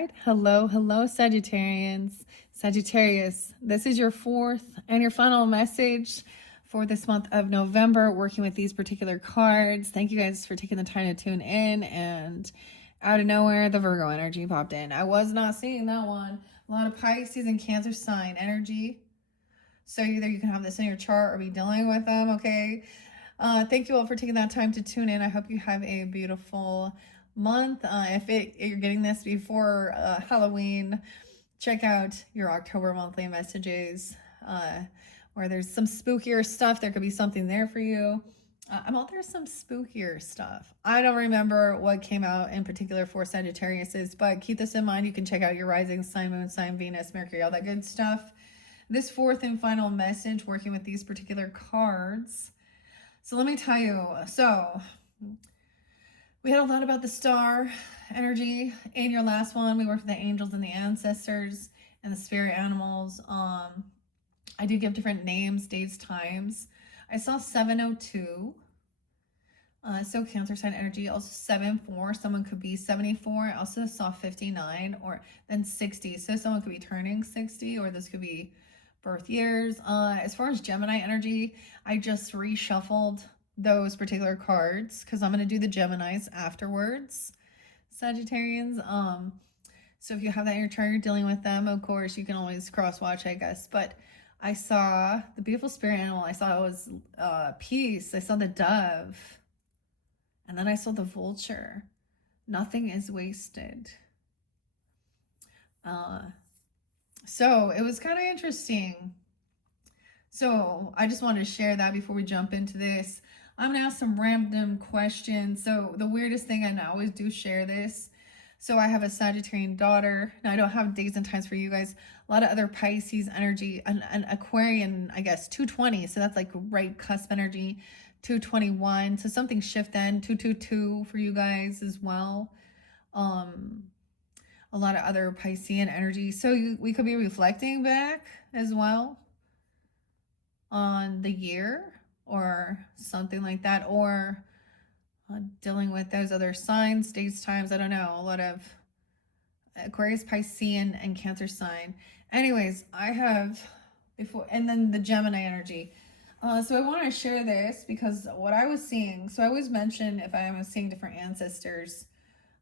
right. Hello, Sagittarius. This is your fourth and your final message for this month of November, working with these particular cards. Thank you guys for taking the time to tune in. And out of nowhere, the Virgo energy popped in. I was not seeing that one. A lot of Pisces and Cancer sign energy. So either you can have this in your chart or be dealing with them, okay? Thank you all for taking that time to tune in. I hope you have a beautiful month. If you're getting this before Halloween, check out your October monthly messages where there's some spookier stuff. There could be something there for you. There's some spookier stuff. I don't remember what came out in particular for Sagittarius, but keep this in mind. You can check out your rising sign, moon sign, Venus, Mercury, all that good stuff. This fourth and final message, working with these particular cards. So let me tell you, so we had a lot about the star energy in your last one. We worked with the angels and the ancestors and the spirit animals. I did give different names, dates, times. I saw 702. So Cancer sign energy. Also 74. Someone could be 74. I also saw 59 or then 60. So someone could be turning 60, or this could be birth years. As far as Gemini energy, I just reshuffled those particular cards because I'm going to do the Geminis afterwards, Sagittarians. So if you have that in your chart, you're dealing with them, of course, you can always cross watch, I guess. But I saw the beautiful spirit animal. I saw it was peace. I saw the dove. And then I saw the vulture. Nothing is wasted. So it was kind of interesting. So I just wanted to share that before we jump into this. I'm going to ask some random questions. So the weirdest thing, and I always do share this. So I have a Sagittarian daughter. Now I don't have days and times for you guys. A lot of other Pisces energy, an Aquarian, I guess, 220. So that's like right cusp energy, 221. So something shift then, 222 for you guys as well. A lot of other Piscean energy. So we could be reflecting back as well on the year or something like that, or dealing with those other signs, dates, times. I don't know. A lot of Aquarius, Piscean, and Cancer sign. Anyways, I have before, and then the Gemini energy. So I want to share this because what I was seeing, so I always mention if I am seeing different ancestors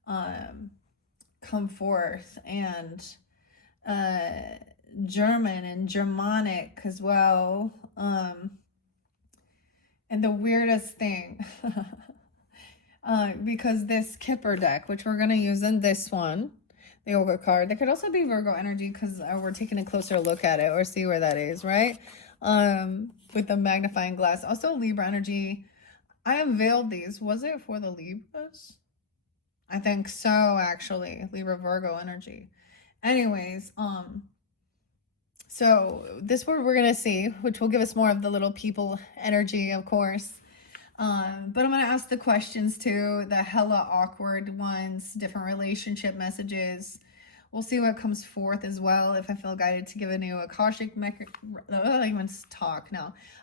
come forth, and German and Germanic as well. And the weirdest thing, because this Kipper deck, which we're going to use in this one, the Yoga card, that could also be Virgo energy because we're taking a closer look at it or see where that is, right? With the magnifying glass. Also Libra energy. I unveiled these. Was it for the Libras? I think so, actually. Libra, Virgo energy. Anyways, so this word we're going to see, which will give us more of the little people energy, of course. But I'm going to ask the questions too, the hella awkward ones, different relationship messages. We'll see what comes forth as well. If I feel guided to give a new Akashic record,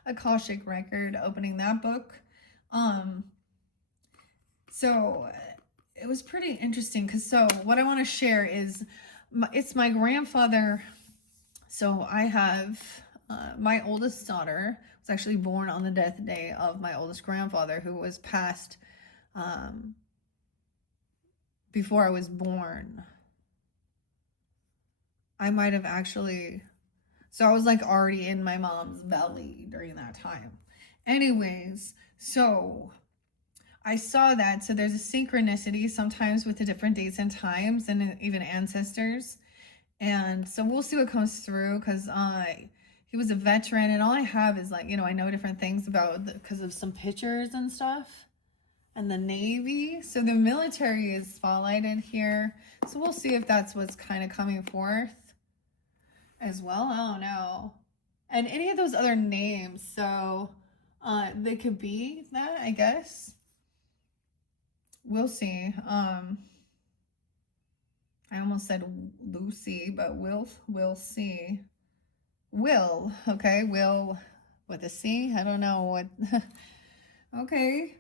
Akashic record, opening that book. So it was pretty interesting because what I want to share is it's my grandfather. So I have my oldest daughter was actually born on the death day of my oldest grandfather, who was passed before I was born. I might have actually, so I was like already in my mom's belly during that time. Anyways, so I saw that. So there's a synchronicity sometimes with the different dates and times and even ancestors. And so we'll see what comes through because he was a veteran, and all I have is like, I know different things about because of some pictures and stuff, and the Navy. So the military is spotlighted here. So we'll see if that's what's kind of coming forth as well. I don't know. And any of those other names. So they could be that, I guess. We'll see. I almost said Lucy, but we'll see. Will, okay, Will with a C. I don't know what. Okay.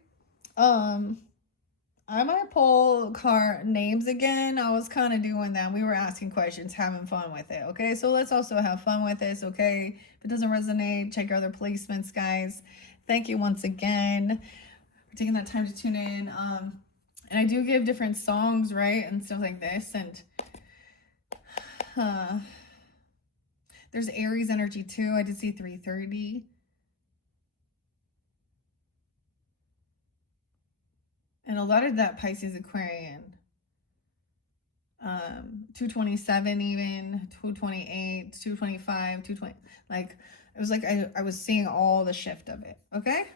I might pull card names again. I was kind of doing that. We were asking questions, having fun with it. Okay, so let's also have fun with this. Okay, if it doesn't resonate, check your other placements, guys. Thank you once again for taking that time to tune in. And I do give different songs, right, and stuff like this. And there's Aries energy too. I did see 330. And a lot of that Pisces Aquarian. 227 even, 228, 225, 220. Like, it was like I was seeing all the shift of it, okay?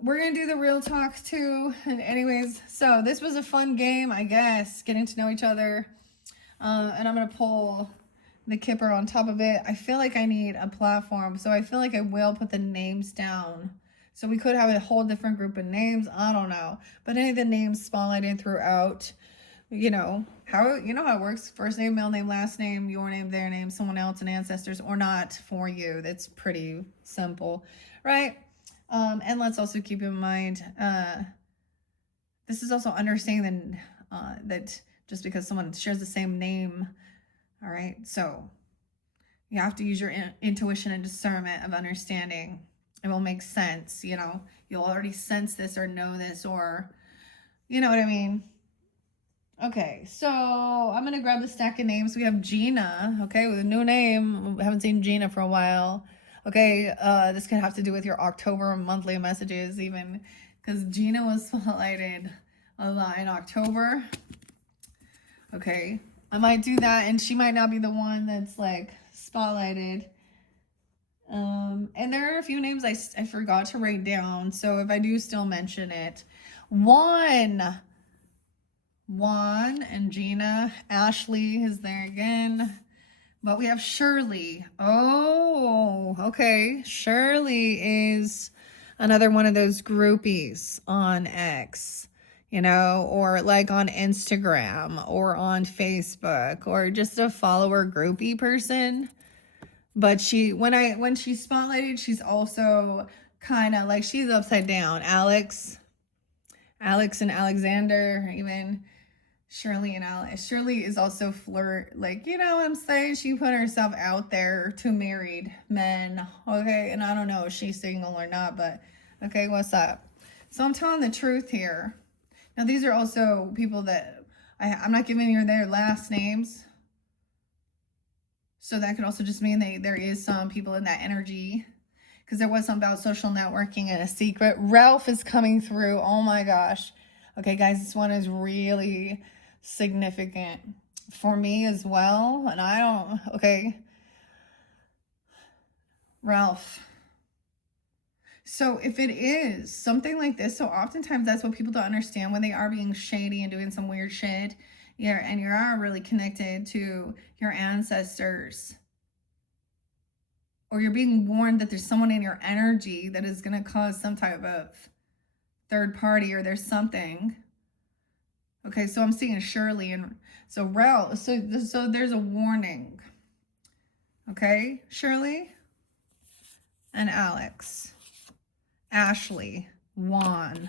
We're going to do the real talk too. And anyways, so this was a fun game, I guess, getting to know each other. And I'm going to pull the Kipper on top of it. I feel like I need a platform, so I feel like I will put the names down. So we could have a whole different group of names. I don't know. But any of the names spotlighted throughout, you know how it works. First name, middle name, last name, your name, their name, someone else, and ancestors, or not for you. That's pretty simple, right? And let's also keep in mind, this is also understanding that just because someone shares the same name, all right, so you have to use your intuition and discernment of understanding. It will make sense, you know. You'll already sense this or know this, or you know what I mean. Okay, so I'm gonna grab the stack of names. We have Gina, okay, with a new name. We haven't seen Gina for a while. Okay, this could have to do with your October monthly messages, even because Gina was spotlighted a lot in October. Okay, I might do that, and she might not be the one that's like spotlighted. And there are a few names I forgot to write down, so if I do still mention it. Juan and Gina. Ashley is there again. But we have Shirley. Oh, okay. Shirley is another one of those groupies on X, you know, or like on Instagram or on Facebook, or just a follower groupie person. But when she's spotlighted, she's also kind of like, she's upside down. Alex and Alexander, even Shirley and Alex. Shirley is also like, you know what I'm saying? She put herself out there to married men, okay? And I don't know if she's single or not, but okay, what's up? So I'm telling the truth here. Now, these are also people that I'm not giving you their last names. So that could also just mean there is some people in that energy, because there was something about social networking and a secret. Ralph is coming through. Oh my gosh. Okay, guys, this one is really significant for me as well. And okay. Ralph. So if it is something like this, so oftentimes that's what people don't understand when they are being shady and doing some weird shit. Yeah, and you are really connected to your ancestors, or you're being warned that there's someone in your energy that is going to cause some type of third party, or there's something. Okay, so I'm seeing Shirley and so Ralph. So there's a warning. Okay, Shirley and Alex, Ashley, Juan.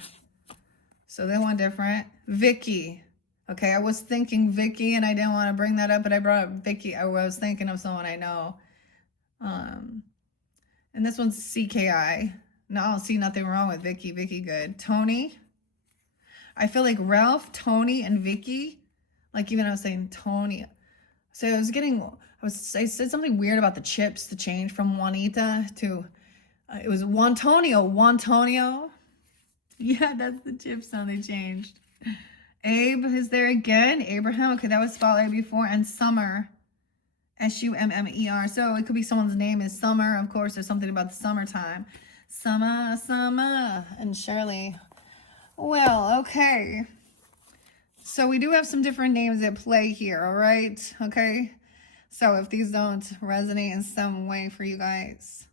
So they want different. Vicky. Okay, I was thinking Vicky, and I didn't want to bring that up, but I brought up Vicky. I was thinking of someone I know. And this one's CKI. No, I don't see nothing wrong with Vicky. Vicky good. Tony. I feel like Ralph, Tony, and Vicky. Like, even I was saying Tony. So I said something weird about the chips, the change from Juanita to, it was Juantonio. Yeah, that's the chip sound they changed. Abe is there again. Abraham. Okay, that was spotlight before. And Summer. Summer. So it could be someone's name is Summer. Of course, there's something about the summertime. Summer. And Shirley. Well, okay. So we do have some different names at play here, all right? Okay. So if these don't resonate in some way for you guys,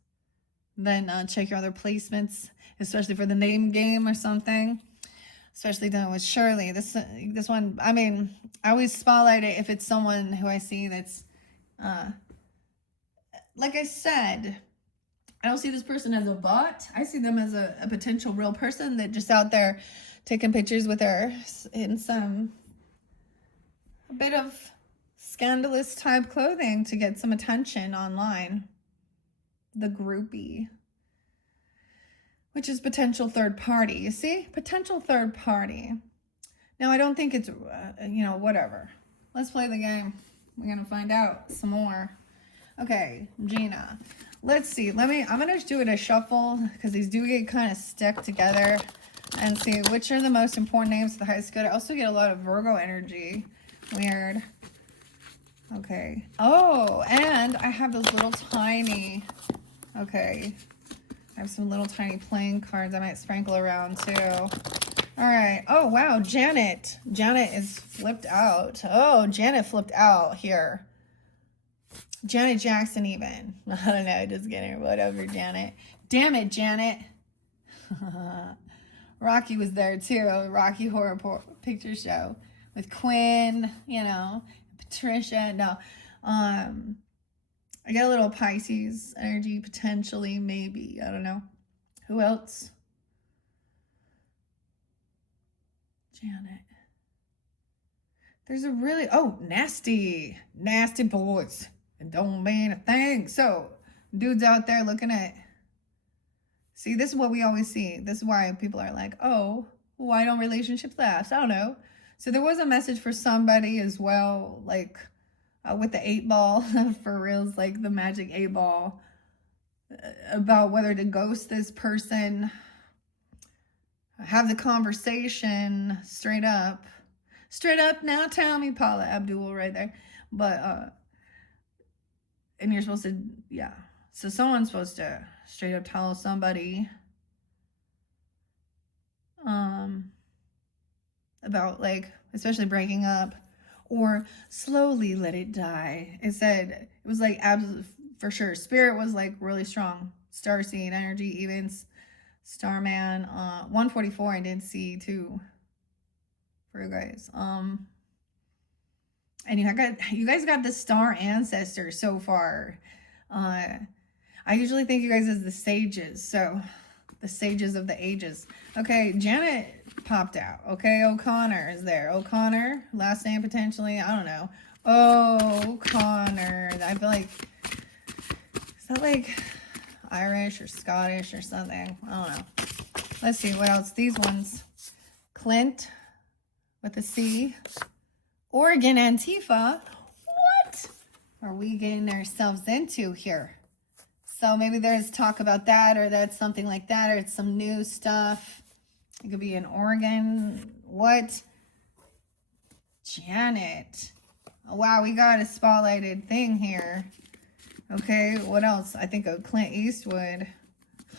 then check your other placements, especially for the name game or something. Especially done with Shirley. This one, I mean, I always spotlight it if it's someone who I see that's, like I said, I don't see this person as a bot. I see them as a potential real person that just out there taking pictures with her in a bit of scandalous type clothing to get some attention online. The groupie, which is potential third party. You see? Potential third party. Now, I don't think it's, whatever. Let's play the game. We're going to find out some more. Okay, Gina. Let's see. I'm going to do it a shuffle because these do get kind of stuck together, and see which are the most important names for the highest good. I also get a lot of Virgo energy. Weird. Okay. Oh, and I have those little tiny, okay. I have some little tiny playing cards I might sprinkle around too. All right. Oh, wow. Janet. Janet is flipped out. Oh, Janet flipped out here. Janet Jackson even. I don't know. Just kidding. Whatever, Janet. Damn it, Janet. Rocky was there too. Rocky Horror Picture Show with Quinn, Patricia. No. I get a little Pisces energy potentially, maybe. I don't know. Who else? Janet. There's a really, nasty boys. It don't mean a thing. So, dudes out there looking at, see, this is what we always see. This is why people are like, oh, why don't relationships last? I don't know. So there was a message for somebody as well, like with the 8-ball, for reals, like the magic 8-ball, about whether to ghost this person, have the conversation straight up now, tell me, Paula Abdul right there. But, and you're supposed to, yeah. So someone's supposed to straight up tell somebody, about, like, especially breaking up, or slowly let it die. It said, it was like, absolutely, for sure. Spirit was like really strong. Starseed energy, events, Starman, 144 I did see too, for you guys. And you guys got the star ancestor so far. I usually think you guys as the sages, so the sages of the ages. Okay, Janet popped out. Okay, O'Connor is there. O'Connor, last name potentially, I don't know. O'Connor. I feel like, is that like Irish or Scottish or something? I don't know. Let's see what else. These ones. Clint with a C. Oregon Antifa. What are we getting ourselves into here? So maybe there's talk about that, or that's something like that, or it's some new stuff. It could be in Oregon. What? Janet. Oh, wow, we got a spotlighted thing here. Okay, what else? I think of Clint Eastwood.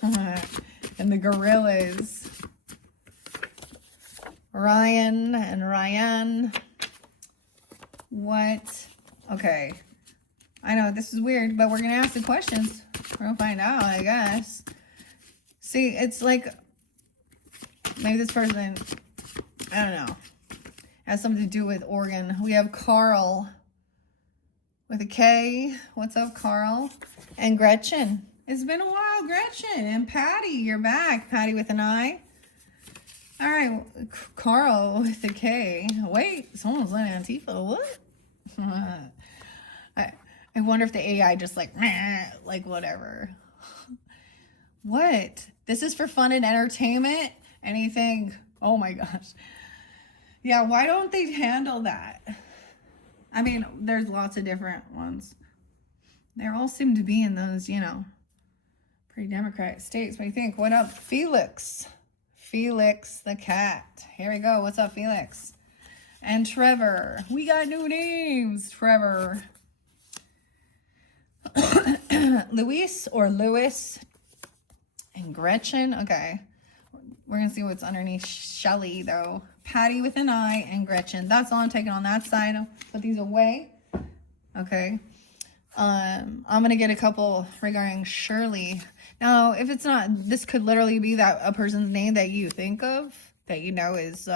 And the Gorillas. Ryan and Ryan. What? Okay. I know this is weird, but we're going to ask the questions. We're going to find out, I guess. See, it's like, maybe this person, I don't know, has something to do with Oregon. We have Carl with a K. What's up, Carl? And Gretchen. It's been a while, Gretchen. And Patty, you're back. Patty with an I. All right, Carl with a K. Wait, someone's letting Antifa. What? I wonder if the AI just like whatever. What? This is for fun and entertainment? Anything? Oh my gosh. Yeah, why don't they handle that? I mean, there's lots of different ones. They all seem to be in those, pretty democratic states. What do you think? What up, Felix? Felix the cat. Here we go. What's up, Felix? And Trevor. We got new names. Trevor. Luis or Lewis and Gretchen. Okay. We're going to see what's underneath Shelly, though. Patty with an I and Gretchen. That's all I'm taking on that side. I'll put these away. Okay. I'm going to get a couple regarding Shirley. Now, if it's not, this could literally be that a person's name that you think of, that you know is,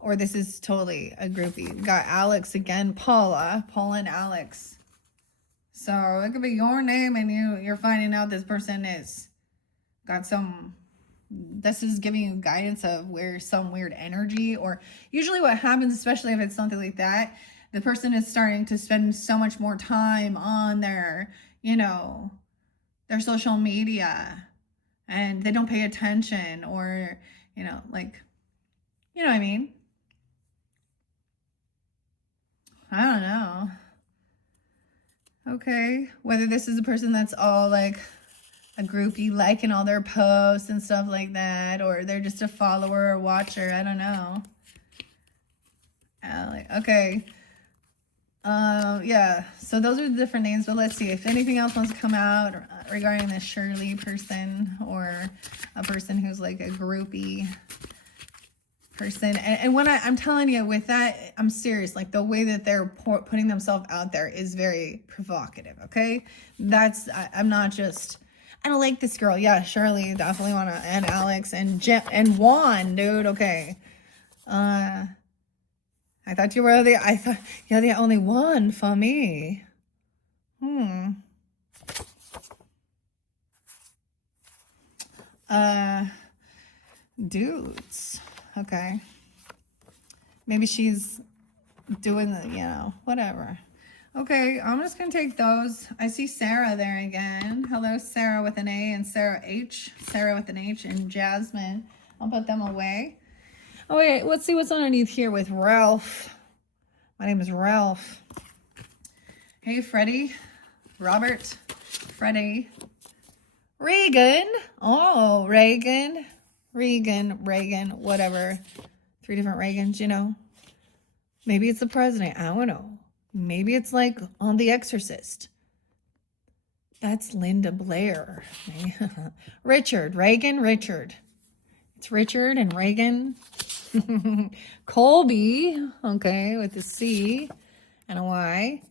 or this is totally a groupie. We got Alex again, Paula and Alex. So it could be your name and you're finding out this person is got some this is giving you guidance of where some weird energy, or usually what happens, especially if it's something like that, the person is starting to spend so much more time on their, you know, their social media, and they don't pay attention, or, you know, like, you know what I mean? I don't know. Okay, whether this is a person that's all like a groupie, liking all their posts and stuff like that, or they're just a follower or watcher, I don't know. Okay. Yeah, so those are the different names, but let's see if anything else wants to come out regarding this Shirley person, or a person who's like a groupie person. And when I'm telling you, with that, I'm serious. Like, the way that they're putting themselves out there is very provocative, okay? I'm not just, I don't like this girl. Yeah, Shirley, definitely want to, and Alex, and Juan, dude, okay. I thought you're the only one for me. Dudes. Okay. Maybe she's doing the, you know, whatever. Okay, I'm just going to take those. I see Sarah there again. Hello, Sarah with an A, and Sarah H. Sarah with an H, and Jasmine. I'll put them away. Oh, wait, let's see what's underneath here with Ralph. My name is Ralph. Hey, Freddie. Robert. Freddie. Reagan. Oh, Reagan. Reagan, whatever. 3 different Reagans, you know. Maybe it's the president. I don't know. Maybe it's like on The Exorcist. That's Linda Blair. Richard. Reagan, Richard. It's Richard and Reagan. Colby. Okay, with a C and a Y.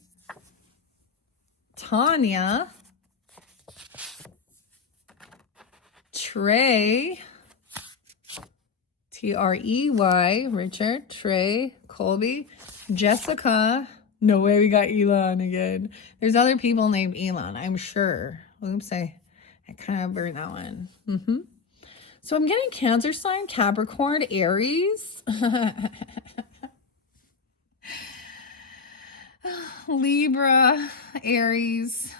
Tanya. Trey. Trey, Richard, Trey, Colby, Jessica. No way, we got Elon again. There's other people named Elon, I'm sure. Oops, I kind of burned that one. So I'm getting Cancer sign, Capricorn, Aries, Libra, Aries,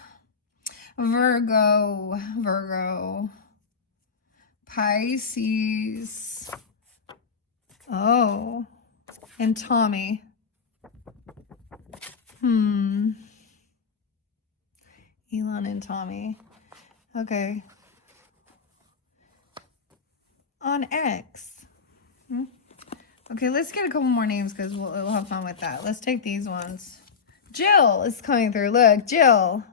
Virgo, Pisces. Oh, and Tommy. Elon and Tommy. Okay. On X. Okay, let's get a couple more names because we'll have fun with that. Let's take these ones. Jill is coming through. Look, Jill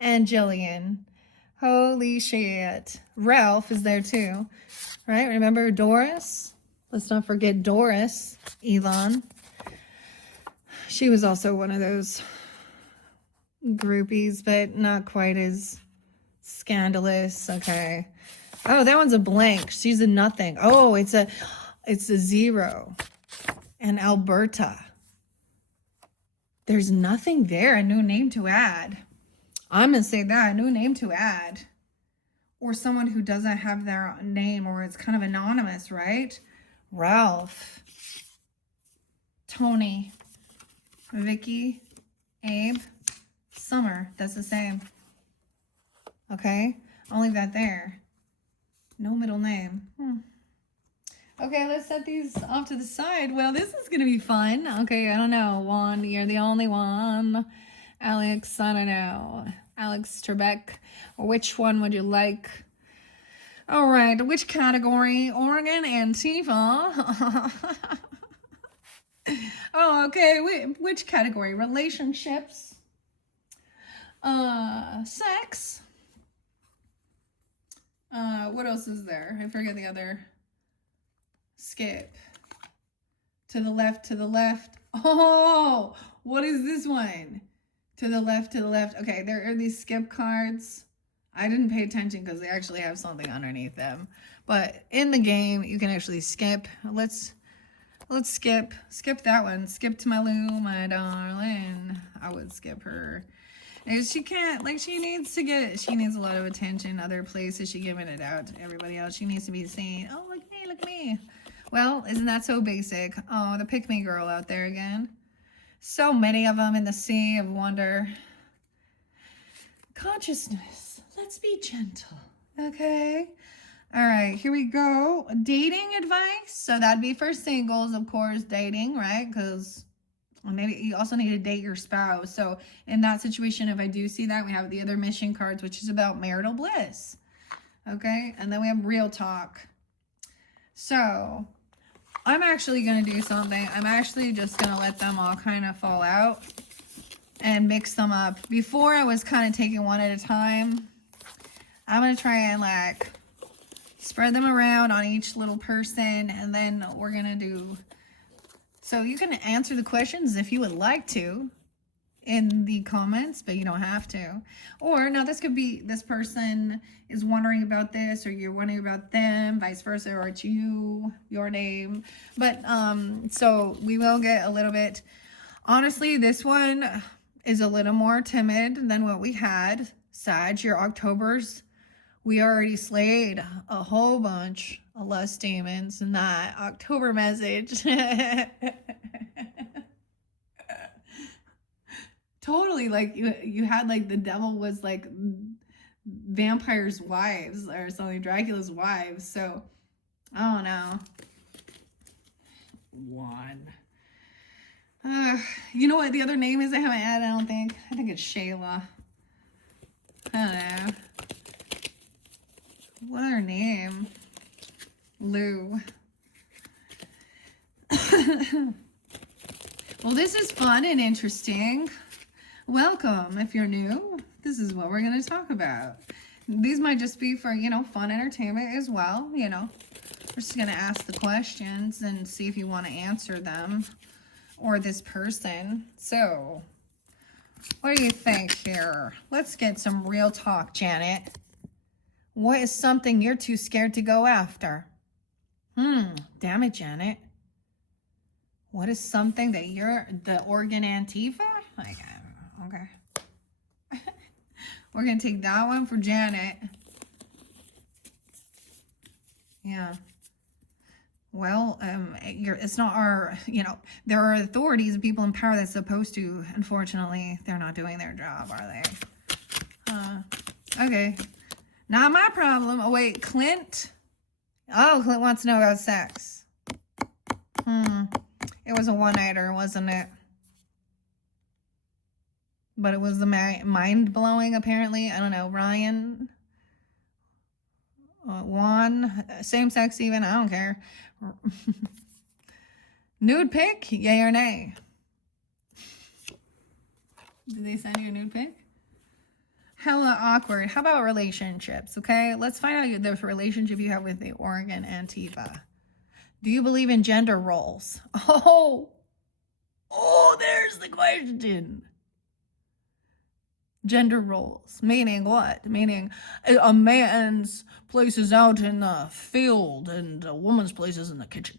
and Jillian. Holy shit. Ralph is there too. Right? Remember Doris? Let's not forget Doris, Elon. She was also one of those groupies, but not quite as scandalous. Okay. Oh, that one's a blank. She's a nothing. Oh, it's a 0. And Alberta. There's nothing there. A new name to add. I'm going to say that. A new name to add. Or someone who doesn't have their name, or it's kind of anonymous, right? Ralph. Tony. Vicky. Abe. Summer. That's the same. Okay. I'll leave that there. No middle name. Okay, let's set these off to the side. Well, this is going to be fun. Okay, I don't know. Juan, you're the only one. Alex, I don't know. Alex Trebek. Which one would you like? All right, which category? Oregon Antifa. Oh, okay. Which category? Relationships. Sex. What else is there? I forget the other. Skip. To the left, to the left. Oh, what is this one? To the left, to the left. Okay, there are these skip cards. I didn't pay attention because they actually have something underneath them. But in the game, you can actually skip. Let's skip that one. Skip to my Lou, my darling. I would skip her. And she can't, like, she needs a lot of attention other places. She's giving it out to everybody else. She needs to be seen. Oh, look at me, look at me. Well, isn't that so basic? Oh, the pick-me girl out there again. So many of them in the sea of wonder. Consciousness. Let's be gentle. Okay. All right, here we go. Dating advice. So that'd be for singles, of course, dating, right? Because maybe you also need to date your spouse. So in that situation, if I do see that, we have the other mission cards, which is about marital bliss. Okay, and then we have real talk. So I'm actually going to do something. I'm actually just going to let them all kind of fall out and mix them up. Before I was kind of taking one at a time. I'm going to try and like spread them around on each little person, and then we're going to do, so you can answer the questions if you would like to in the comments, but you don't have to. Or now this could be, this person is wondering about this, or you're wondering about them, vice versa, or it's you, your name. But so we will get a little bit, honestly, this one is a little more timid than what we had. Sag, your Octobers, we already slayed a whole bunch of lust demons in that October message. Totally, like you had like the devil was like vampires' wives or something, Dracula's wives. So I don't know. One. You know what the other name is I haven't added, I don't think. I think it's Shayla. I don't know. What her name? Lou. Well, this is fun and interesting. Welcome. If you're new, this is what we're going to talk about. These might just be for, you know, fun entertainment as well. You know, we're just going to ask the questions and see if you want to answer them or this person. So, what do you think here? Let's get some real talk, Janet. What is something you're too scared to go after? Damn it, Janet. What is something that you're, the Oregon Antifa? Like, okay. We're going to take that one for Janet. Yeah. Well, it's not our, you know, there are authorities and people in power that's supposed to, unfortunately, they're not doing their job, are they? Okay. Not my problem. Oh, wait, Clint? Oh, Clint wants to know about sex. It was a one-nighter, wasn't it? But it was the mind-blowing, apparently. I don't know. Ryan? Juan? Same-sex even? I don't care. Nude pic? Yay or nay? Did they send you a nude pic? Hella awkward. How about relationships, okay? Let's find out the relationship you have with the Oregon Antifa. Do you believe in gender roles? Oh, there's the question. Gender roles, meaning what? Meaning a man's place is out in the field and a woman's place is in the kitchen.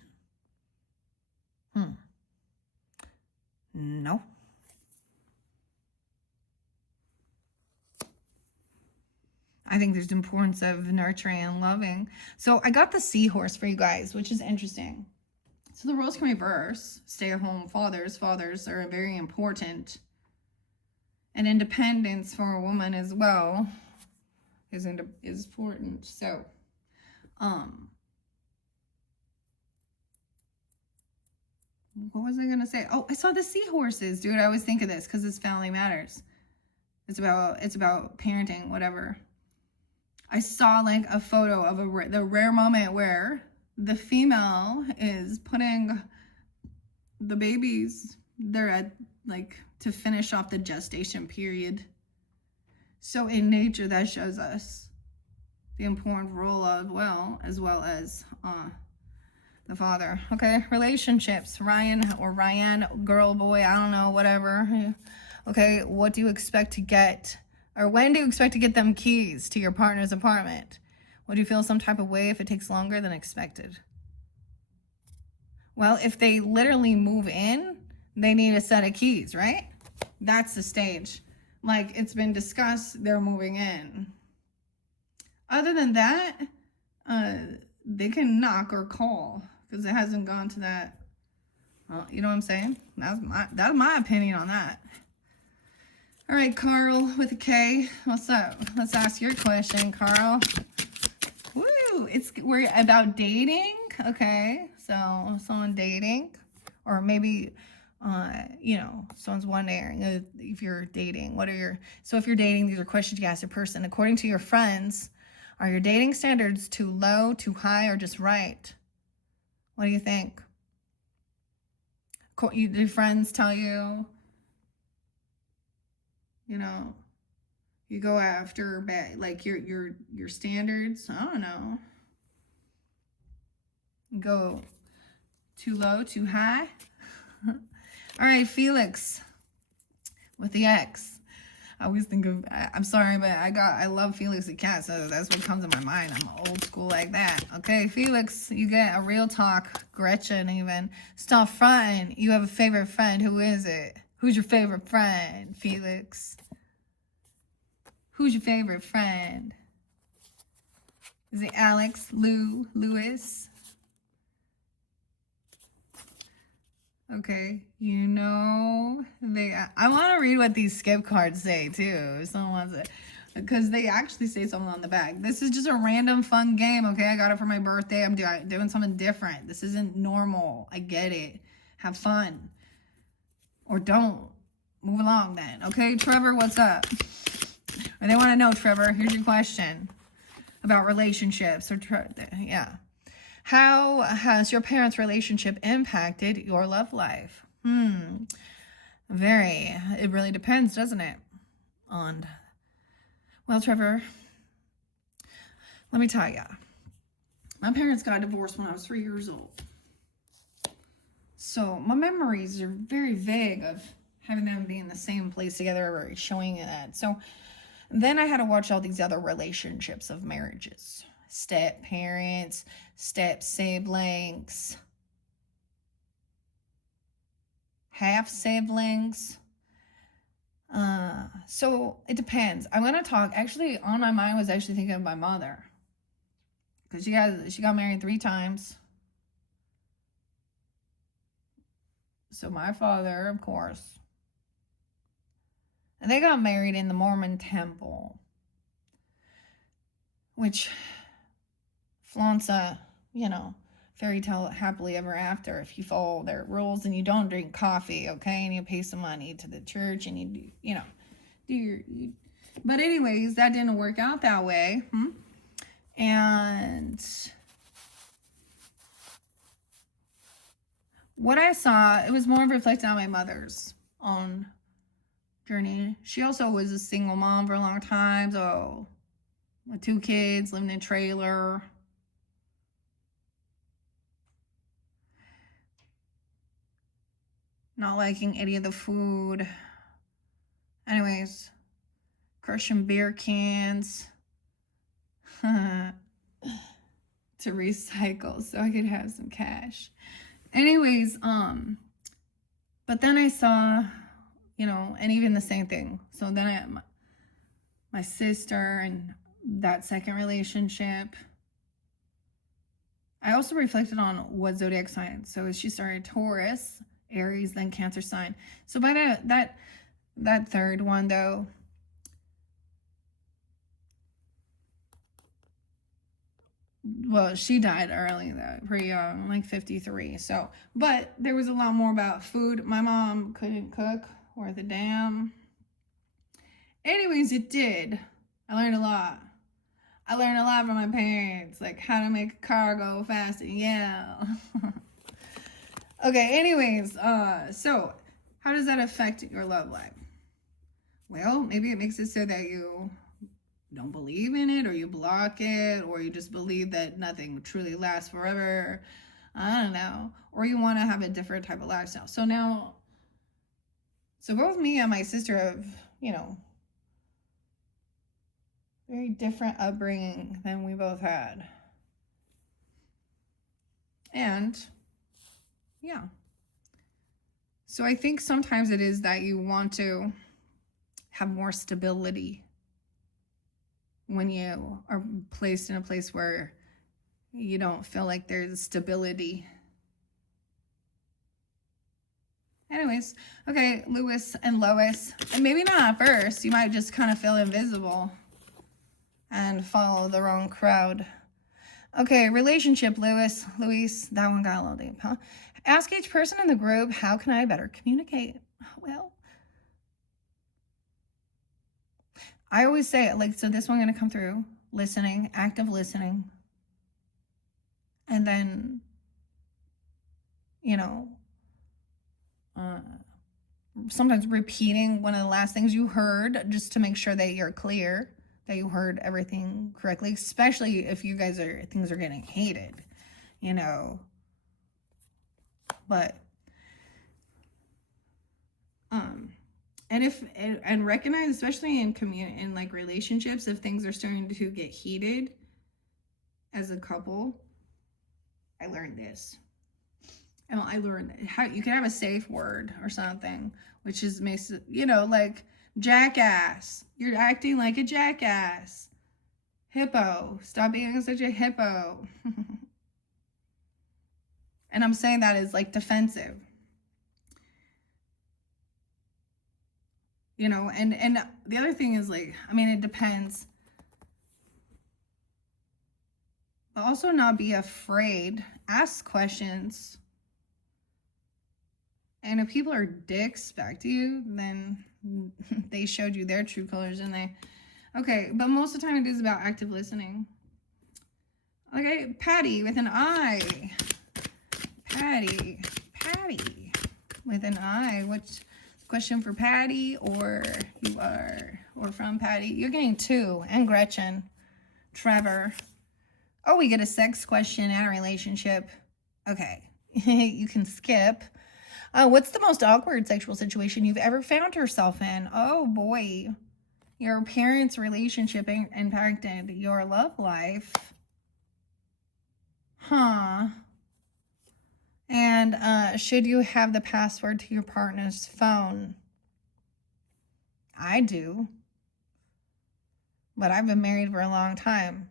No. I think there's the importance of nurturing and loving. So I got the seahorse for you guys, which is interesting. So the roles can reverse. Stay-at-home fathers. Fathers are very important. And independence for a woman as well is important. So, what was I going to say? Oh, I saw the seahorses. Dude, I always think of this because it's Family Matters. It's about parenting, whatever. I saw like a photo of the rare moment where the female is putting the babies, they're at like to finish off the gestation period. So in nature, that shows us the important role of, as well as the father. Okay, relationships, Ryan, girl, boy, I don't know, whatever. Okay, what do you expect to get? Or when do you expect to get them keys to your partner's apartment? Would you feel some type of way if it takes longer than expected? Well, if they literally move in, they need a set of keys, right? That's the stage. like it's been discussed, they're moving in. Other than that, they can knock or call because it hasn't gone to that. You know what I'm saying? That's my opinion on that. All right, Carl with a K. What's up? Let's ask your question, Carl. Woo! We're about dating. Okay, so someone dating, or maybe, you know, someone's wondering if you're dating. So if you're dating, these are questions you ask a person. According to your friends, are your dating standards too low, too high, or just right? What do you think? Do friends tell you, you know, you go after like your standards? I don't know. Go too low, too high? All right, Felix with the X. I always think of, I'm sorry, but I love Felix the cat, so that's what comes to my mind. I'm old school like that. Okay, Felix, you get a real talk. Gretchen even. Stop fronting. You have a favorite friend. Who is it? Who's your favorite friend, Felix? Who's your favorite friend? Is it Alex, Lou, Lewis? Okay, you know, I want to read what these skip cards say too. If someone wants it, because they actually say something on the back. This is just a random fun game, okay? I got it for my birthday. I'm doing something different. This isn't normal. I get it. Have fun. Or don't. Move along then. Okay, Trevor, what's up? Or they want to know, Trevor, here's your question about relationships. Yeah. How has your parents' relationship impacted your love life? It really depends, doesn't it? Well, Trevor, let me tell you. My parents got divorced when I was 3 years old. So my memories are very vague of having them be in the same place together or showing that. So then I had to watch all these other relationships of marriages. Step parents, step siblings, half siblings. So it depends. I'm going to talk, actually on my mind was actually thinking of my mother. Because she got married 3 times. So my father, of course. And they got married in the Mormon temple. Which flaunts a, you know, fairy tale happily ever after if you follow their rules and you don't drink coffee, okay? And you pay some money to the church and you do, you know, but anyways, that didn't work out that way. And what I saw, it was more reflected on my mother's own journey. She also was a single mom for a long time, so with 2 kids, living in a trailer. Not liking any of the food. Anyways, crushing beer cans to recycle so I could have some cash. Anyways, but then I saw, you know, and even the same thing. So then I had my sister and that second relationship. I also reflected on what zodiac sign. So she started Taurus, Aries, then Cancer sign. So by that third one though, well, she died early though, pretty young, like 53. So, but there was a lot more about food. My mom couldn't cook worth a damn. Anyways, it did. I learned a lot. I learned a lot from my parents, like how to make a car go faster. Yeah. Okay, anyways, so how does that affect your love life? Well, maybe it makes it so that you don't believe in it, or you block it, or you just believe that nothing truly lasts forever. I don't know. Or you want to have a different type of lifestyle. So both me and my sister have, you know, very different upbringing than we both had. And yeah. So I think sometimes it is that you want to have more stability when you are placed in a place where you don't feel like there's stability. Anyways, okay, Lewis and Lois. And maybe not at first. You might just kind of feel invisible and follow the wrong crowd. Okay, relationship, Luis, that one got a little deep, huh? Ask each person in the group, how can I better communicate? Well, I always say it, like, so this one going to come through, listening, active listening. And then, you know, sometimes repeating one of the last things you heard just to make sure that you're clear, that you heard everything correctly, especially if you guys things are getting heated, you know. But and recognize, especially in like relationships, if things are starting to get heated as a couple. I learned this. I learned how you can have a safe word or something, which is makes it, you know, like jackass. You're acting like a jackass. Hippo. Stop being such a hippo. And I'm saying that is like defensive. You know, and the other thing is, like, I mean, it depends. But also not be afraid. Ask questions. And if people are dicks back to you, then they showed you their true colors, and okay, but most of the time it is about active listening. Okay, Patty with an I. Patty with an I. What's the question for Patty, or from Patty? You're getting 2, and Gretchen. Trevor. Oh, we get a sex question and a relationship. Okay, you can skip. What's the most awkward sexual situation you've ever found yourself in? Oh boy. Your parents' relationship impacted your love life. Huh. And should you have the password to your partner's phone? I do. But I've been married for a long time.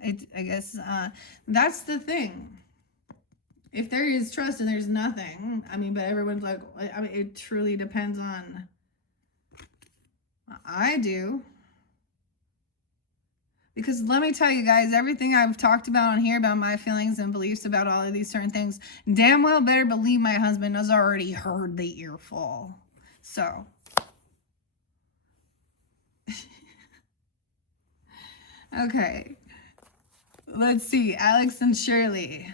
I guess that's the thing. If there is trust and there's nothing, I mean, but everyone's like, I mean, it truly depends on. I do. Because let me tell you guys, everything I've talked about on here about my feelings and beliefs about all of these certain things, damn well better believe my husband has already heard the earful. So. Okay. Let's see, Alex and Shirley.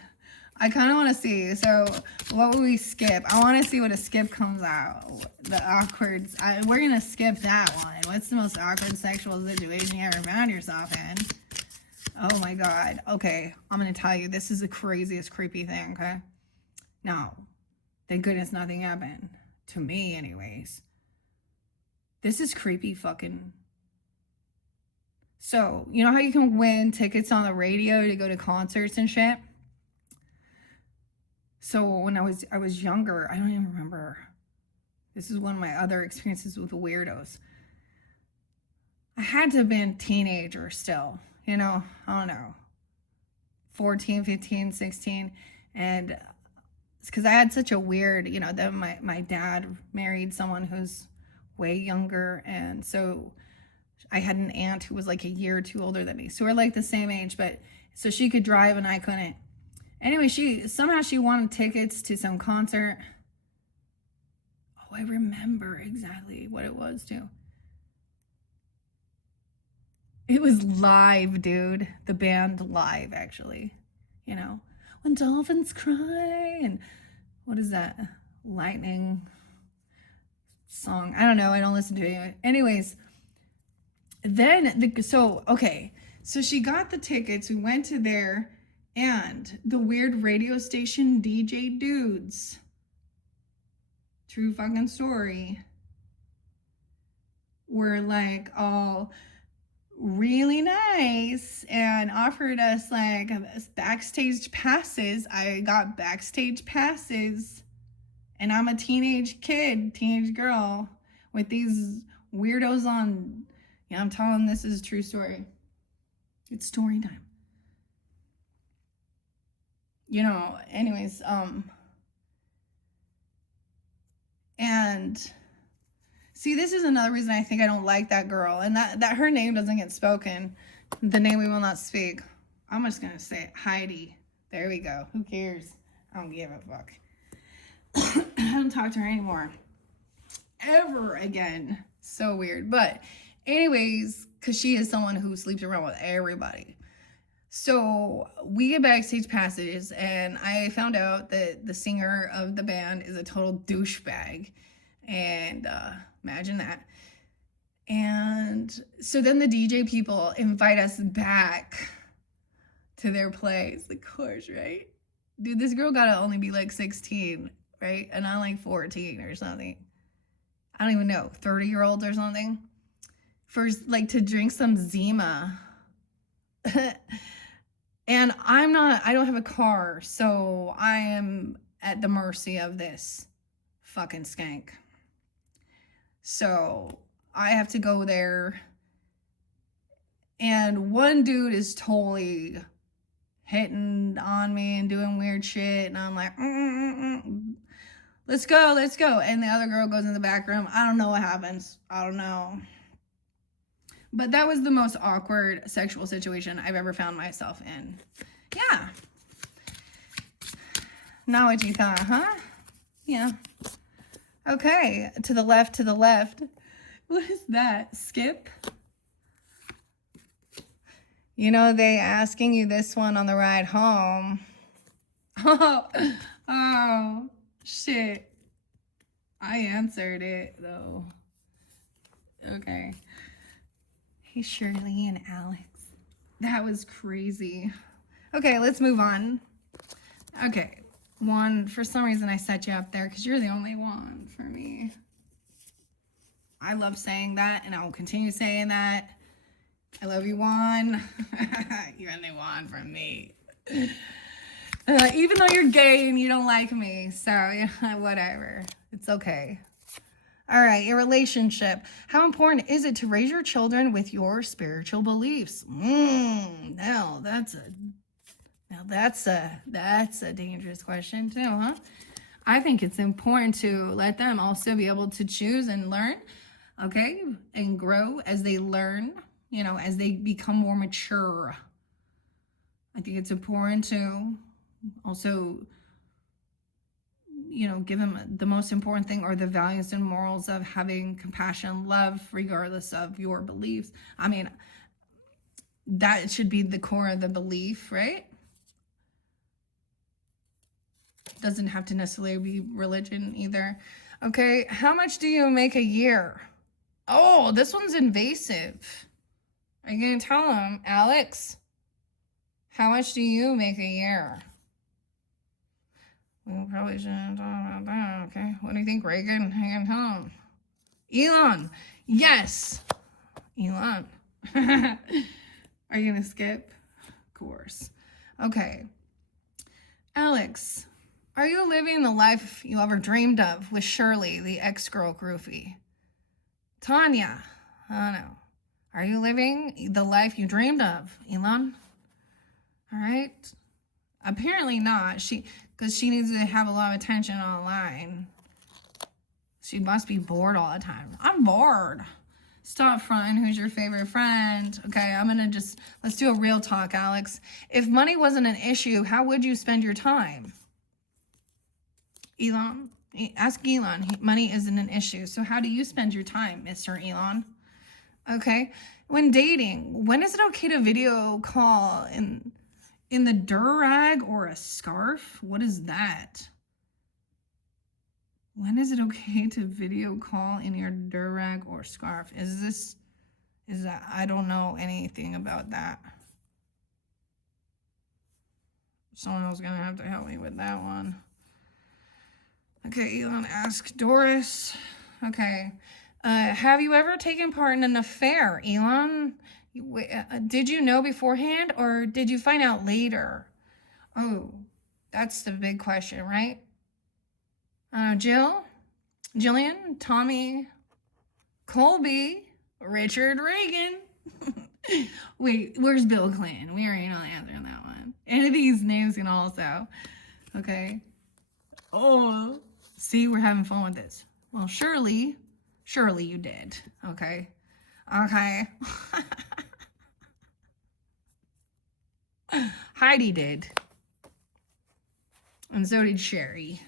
I kind of want to see. So, what would we skip? I want to see what a skip comes out. The awkward. We're gonna skip that one. What's the most awkward sexual situation you ever found yourself in? Oh my God. Okay, I'm gonna tell you. This is the craziest, creepy thing. Okay. Now, thank goodness nothing happened to me, anyways. This is creepy, fucking. So, you know how you can win tickets on the radio to go to concerts and shit? So when I was younger, I don't even remember. This is one of my other experiences with weirdos. I had to have been a teenager still, you know, I don't know, 14, 15, 16. And it's because I had such a weird, you know, then my dad married someone who's way younger. And so I had an aunt who was like a year or 2 older than me. So we're like the same age, but so she could drive and I couldn't. Anyway, she wanted tickets to some concert. Oh, I remember exactly what it was too. It was Live, dude. The band Live, actually. You know, When Dolphins Cry, and what is that? Lightning song. I don't know. I don't listen to it anyway. Anyways, then so she got the tickets. We went to there, and the weird radio station DJ dudes, true fucking story, were like all really nice and offered us like backstage passes. I got backstage passes And I'm a teenage girl with these weirdos on. Yeah, I'm telling this is a true story. It's story time. Anyways, and see, this is another reason I think I don't like that girl, and that her name doesn't get spoken. The name we will not speak. I'm just gonna say it. Heidi. There we go. Who cares? I don't give a fuck. I don't talk to her anymore. Ever again. So weird. But anyways, because she is someone who sleeps around with everybody. So we get backstage passes, and I found out that the singer of the band is a total douchebag. And imagine that. And so then the DJ people invite us back to their place. Of course, right? Dude, this girl gotta only be like 16, right? And I'm like 14 or something. I don't even know, 30-year-olds or something. First, like, to drink some Zima. And I don't have a car, so I am at the mercy of this fucking skank. So I have to go there, and one dude is totally hitting on me and doing weird shit, and I'm like, let's go. And the other girl goes in the back room. I don't know what happens. I don't know. But that was the most awkward sexual situation I've ever found myself in. Yeah. Not what you thought, huh? Yeah. Okay, to the left. What is that? Skip? They asking you this one on the ride home. Oh, shit. I answered it, though. Okay. Hey, Shirley and Alex. That was crazy. Okay, let's move on. Okay. One, for some reason I set you up there because you're the only one for me. I love saying that, and I will continue saying that. I love you, Juan. You're the only one for me. Even though you're gay and you don't like me, so yeah, whatever. It's okay. All right, your relationship. How important is it to raise your children with your spiritual beliefs? Now that's a dangerous question too, huh? I think it's important to let them also be able to choose and learn, okay, and grow as they learn, as they become more mature. I think it's important to also, give them the most important thing, or the values and morals of having compassion, love, regardless of your beliefs. I mean, that should be the core of the belief, right? Doesn't have to necessarily be religion either. Okay, how much do you make a year? Oh, this one's invasive. Are you going to tell him, Alex? How much do you make a year? We probably shouldn't talk about that, okay? What do you think, Reagan? Hang on, tell him. Elon. Yes. Elon. Are you going to skip? Of course. Okay. Alex, are you living the life you ever dreamed of with Shirley, the ex-girl groupie? Tanya. Oh, no. Are you living the life you dreamed of, Elon? All right. Apparently not. Because she needs to have a lot of attention online. She must be bored all the time. I'm bored. Stop fronting. Who's your favorite friend? Okay, let's do a real talk, Alex. If money wasn't an issue, how would you spend your time? Elon, ask Elon. Money isn't an issue. So how do you spend your time, Mr. Elon? Okay. When dating, when is it okay to video call in the durag or a scarf? What is that? When is it okay to video call in your durag or scarf? Is that, I don't know anything about that. Someone else gonna have to help me with that one. Okay, Elon, ask Doris. Okay. Have you ever taken part in an affair, Elon? Did you know beforehand, or did you find out later? Oh, that's the big question, right? Jill, Jillian, Tommy, Colby, Richard, Reagan. Wait, where's Bill Clinton? We already know the answer on that one. Any of these names can also. Okay. Oh, see, we're having fun with this. Well, surely you did. Okay. Okay. Heidi did. And so did Sherry.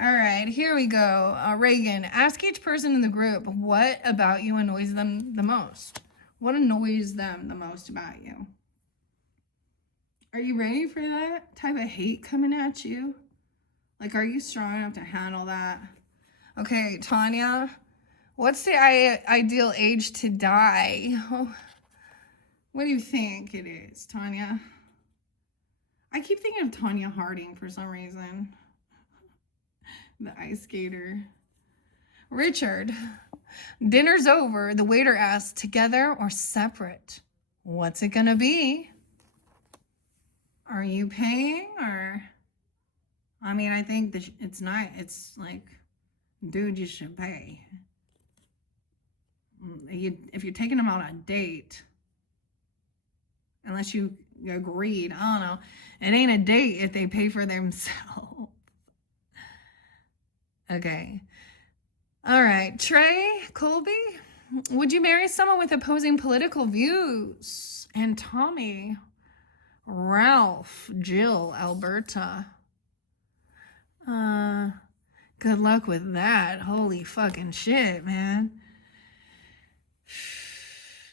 All right, here we go. Reagan, ask each person in the group, what about you annoys them the most? What annoys them the most about you? Are you ready for that type of hate coming at you? Like, are you strong enough to handle that? Okay, Tanya, what's the ideal age to die? What do you think it is, Tanya? I keep thinking of Tanya Harding for some reason. The ice skater. Richard, dinner's over. The waiter asks, together or separate? What's it gonna be? Are you paying or? I mean, I think it's not, it's like, dude, you should pay. If you're taking them on a date, unless you agreed, I don't know, it ain't a date if they pay for themselves. Okay. All right. Trey, Colby, would you marry someone with opposing political views? And Tommy, Ralph, Jill, Alberta. Good luck with that. Holy fucking shit, man.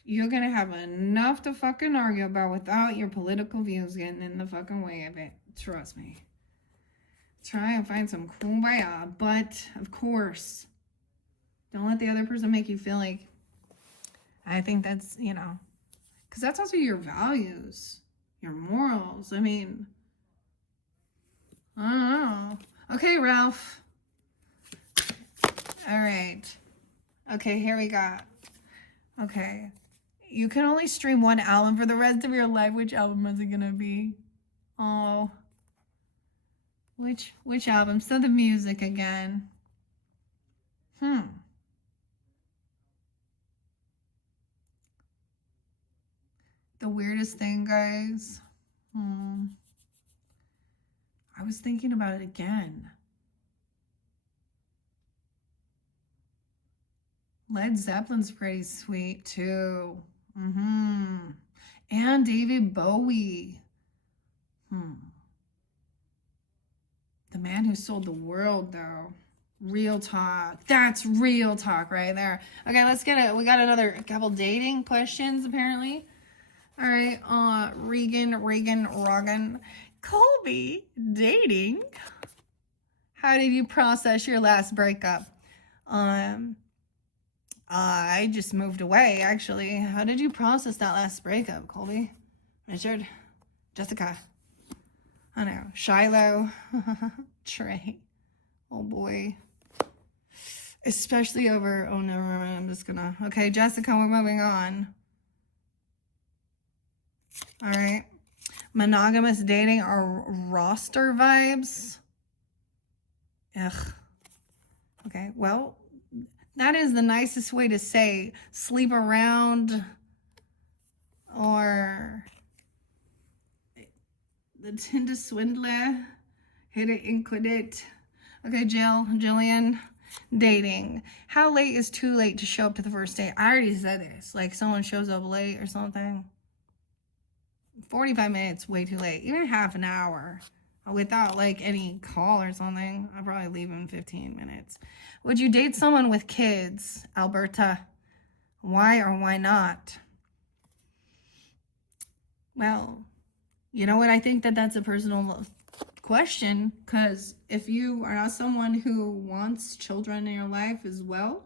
You're gonna have enough to fucking argue about without your political views getting in the fucking way of it. Trust me. Try and find some kumbaya, but of course, don't let the other person make you feel like, I think that's, you know, because that's also your values, your morals. I mean, I don't know. Okay, Ralph. All right. Okay, here we go. Okay. You can only stream one album for the rest of your life. Which album is it gonna be? Oh. Which album? So the music again. The weirdest thing, guys. I was thinking about it again. Led Zeppelin's pretty sweet too. And David Bowie. The man who sold the world, though. Real talk. That's real talk right there. Okay, let's get it. We got another couple dating questions, apparently. All right, Reagan. Colby, dating. How did you process your last breakup? I just moved away, actually. How did you process that last breakup, Colby? Richard? Jessica? I know. Shiloh? Trey? Oh, boy. Especially over... Oh, never mind. I'm just gonna... Okay, Jessica, we're moving on. All right. Monogamous dating or roster vibes? Ugh. Okay, well... That is the nicest way to say sleep around or the Tinder swindler, hit it and quit it. Okay, Jillian, dating. How late is too late to show up to the first date? I already said this. Like someone shows up late or something. 45 minutes, way too late. Even half an hour. Without like any call or something, I'll probably leave in 15 minutes. Would you date someone with kids, Alberta? Why or why not? Well, you know what? I think that's a personal question, because if you are not someone who wants children in your life as well,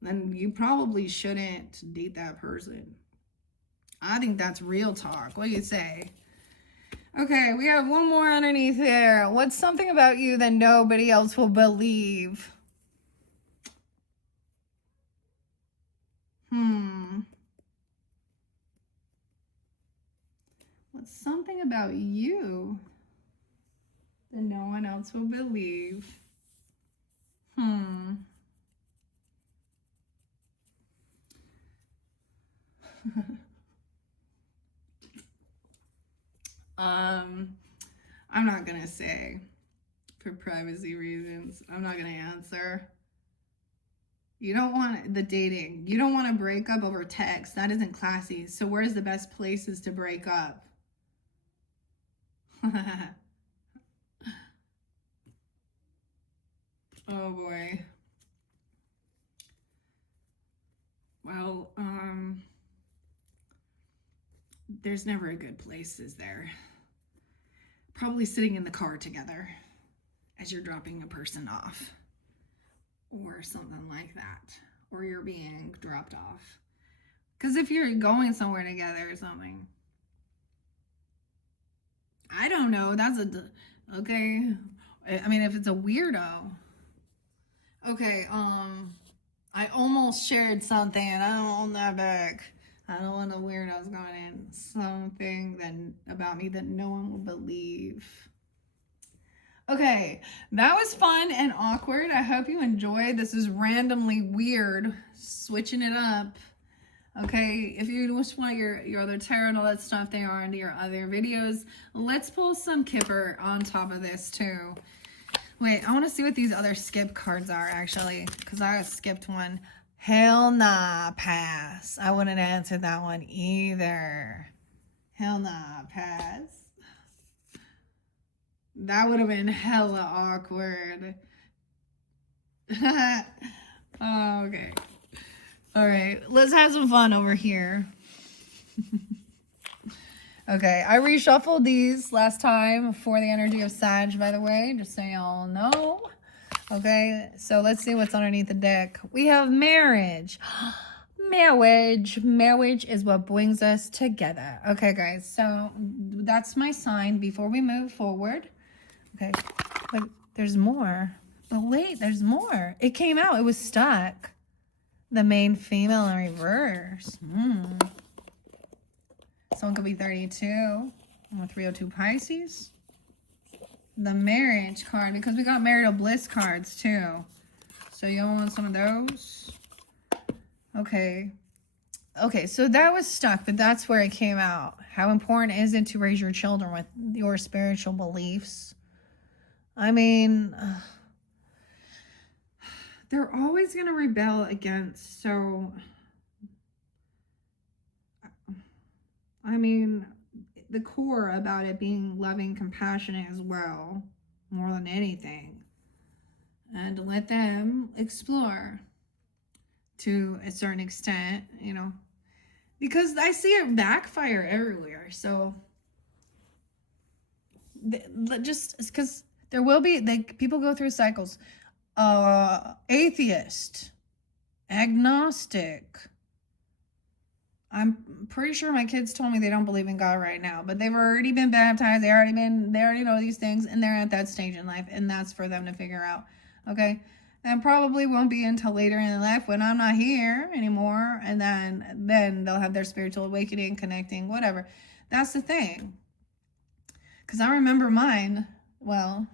then you probably shouldn't date that person. I think that's real talk. What do you say? Okay, we have one more underneath there. What's something about you that nobody else will believe? What's something about you that no one else will believe? I'm not gonna say for privacy reasons. I'm not gonna answer. You don't want the dating. You don't want to break up over text. That isn't classy. So where's the best places to break up? Oh boy. Well, there's never a good place, is there? Probably sitting in the car together as you're dropping a person off or something like that, or you're being dropped off. Because if you're going somewhere together or something, I don't know, that's okay. I mean, if it's a weirdo, okay, I almost shared something and I don't want that back. I don't want the weirdos going in something that about me that no one will believe. Okay, that was fun and awkward. I hope you enjoyed. This is randomly weird, switching it up. Okay, if you just want your other tarot and all that stuff, they are into your other videos. Let's pull some Kipper on top of this too. Wait, I want to see what these other skip cards are actually, because I skipped one. Hell nah, pass. I wouldn't answer that one either. Hell nah, pass. That would have been hella awkward. Oh, okay. All right, let's have some fun over here. Okay, I reshuffled these last time for the energy of Sag, by the way, just so y'all know. Okay, so let's see what's underneath the deck. We have marriage. Marriage. Marriage is what brings us together. Okay, guys, so that's my sign before we move forward. Okay, but there's more. But wait, there's more. It came out. It was stuck. The main female in reverse. Someone could be 32. I'm a 302 Pisces. The marriage card, because we got marital bliss cards too. So you want some of those? Okay. Okay, so that was stuck, but that's where it came out. How important is it to raise your children with your spiritual beliefs? I mean, they're always going to rebel against, so, I mean, the core about it being loving, compassionate as well, more than anything. And let them explore to a certain extent, you know, because I see it backfire everywhere. So just because there will be, like, people go through cycles. Atheist, agnostic. I'm pretty sure my kids told me they don't believe in God right now, but they've already been baptized. They already know these things, and they're at that stage in life, and that's for them to figure out. Okay, that probably won't be until later in life when I'm not here anymore, and then they'll have their spiritual awakening, connecting, whatever. That's the thing. Because I remember mine. Well,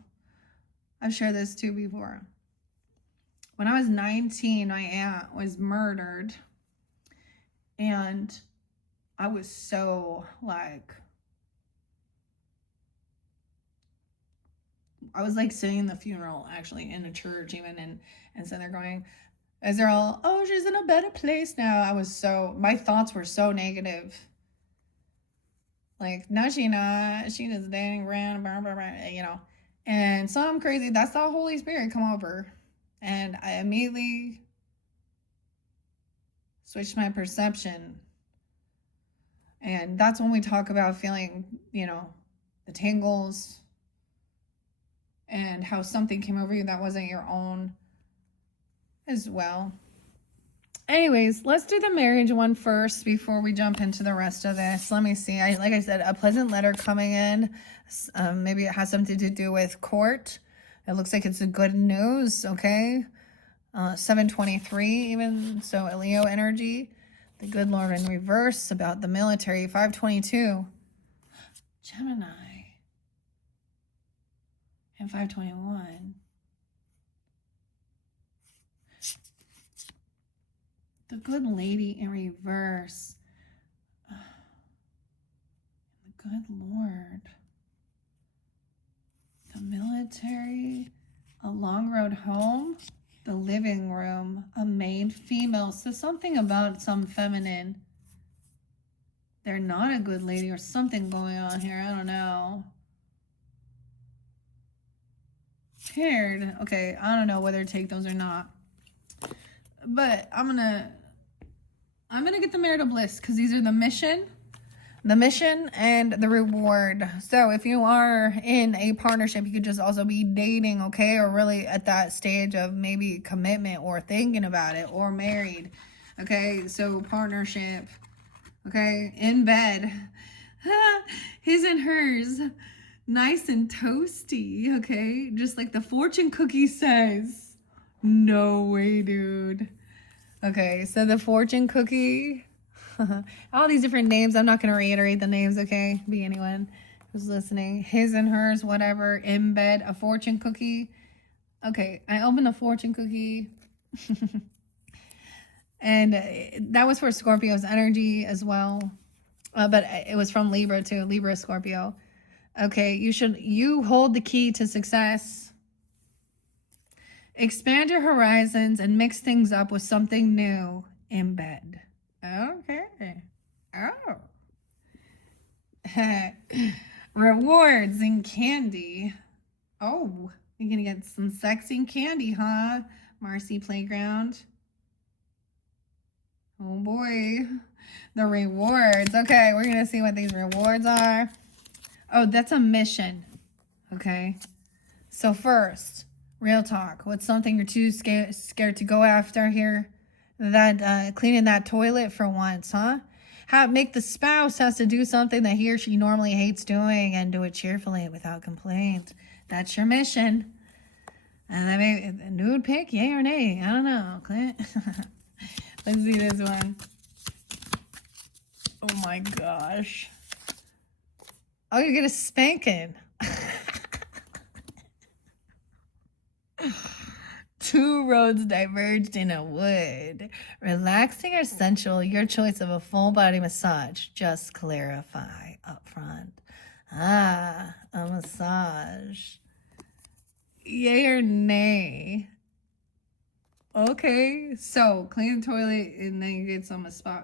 I've shared this too before. When I was 19, my aunt was murdered. And I was so like, I was like sitting in the funeral actually in a church even, and so they're going, as they're all, oh, she's in a better place now. I was so, my thoughts were so negative. Like, no, she not. She just dating around, blah, blah, blah, you know. And so I'm crazy. That's the Holy Spirit come over. And I immediately switched my perception. And that's when we talk about feeling, you know, the tingles and how something came over you that wasn't your own as well. Anyways, let's do the marriage one first before we jump into the rest of this. Let me see. Like I said, a pleasant letter coming in. Maybe it has something to do with court. It looks like it's a good news, okay? 723 even, so a Leo energy. The good Lord in reverse about the military, 522. Gemini. And 521. The good lady in reverse. The Good Lord. The military, a long road home, the living room, a maid, female. So something about some feminine. They're not a good lady or something going on here. I don't know. Paired. Okay, I don't know whether to take those or not. But I'm gonna get the marital bliss because these are the mission and the reward. So if you are in a partnership, you could just also be dating, okay, or really at that stage of maybe commitment or thinking about it, or married, okay. So partnership, okay, in bed. His and hers, nice and toasty, okay, just like the fortune cookie says. No way, dude. Okay, so the fortune cookie, all these different names. I'm not going to reiterate the names, okay? Be anyone who's listening. His and hers, whatever, in bed, a fortune cookie. Okay, I opened a fortune cookie. And that was for Scorpio's energy as well. But it was from Libra too, Libra, Scorpio. Okay, you hold the key to success. Expand your horizons and mix things up with something new in bed. Okay. Oh. Rewards and candy. Oh, you're going to get some sexy candy, huh? Marcy Playground. Oh boy. The rewards. Okay, we're going to see what these rewards are. Oh, that's a mission. Okay. So first, real talk. What's something you're too scared to go after here? That cleaning that toilet for once, huh? Make the spouse has to do something that he or she normally hates doing and do it cheerfully without complaint. That's your mission. And I mean, a nude pic, yay or nay? I don't know, Clint. Let's see this one. Oh my gosh. Oh, you get a spanking. Two roads diverged in a wood. Relaxing or sensual, your choice of a full body massage. Just clarify up front. A massage. Yay or nay? Okay, so clean the toilet and then you get some massage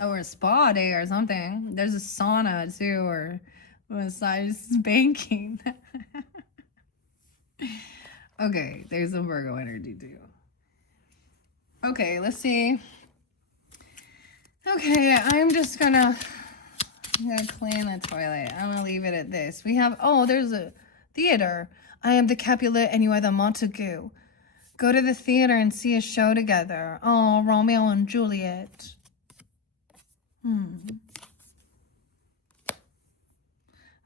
or a spa day or something. There's a sauna too, or massage spanking. Okay, there's some Virgo energy too. Okay, let's see. Okay, I'm gonna clean the toilet. I'm gonna leave it at this. We have, there's a theater. I am the Capulet and you are the Montague. Go to the theater and see a show together. Oh, Romeo and Juliet.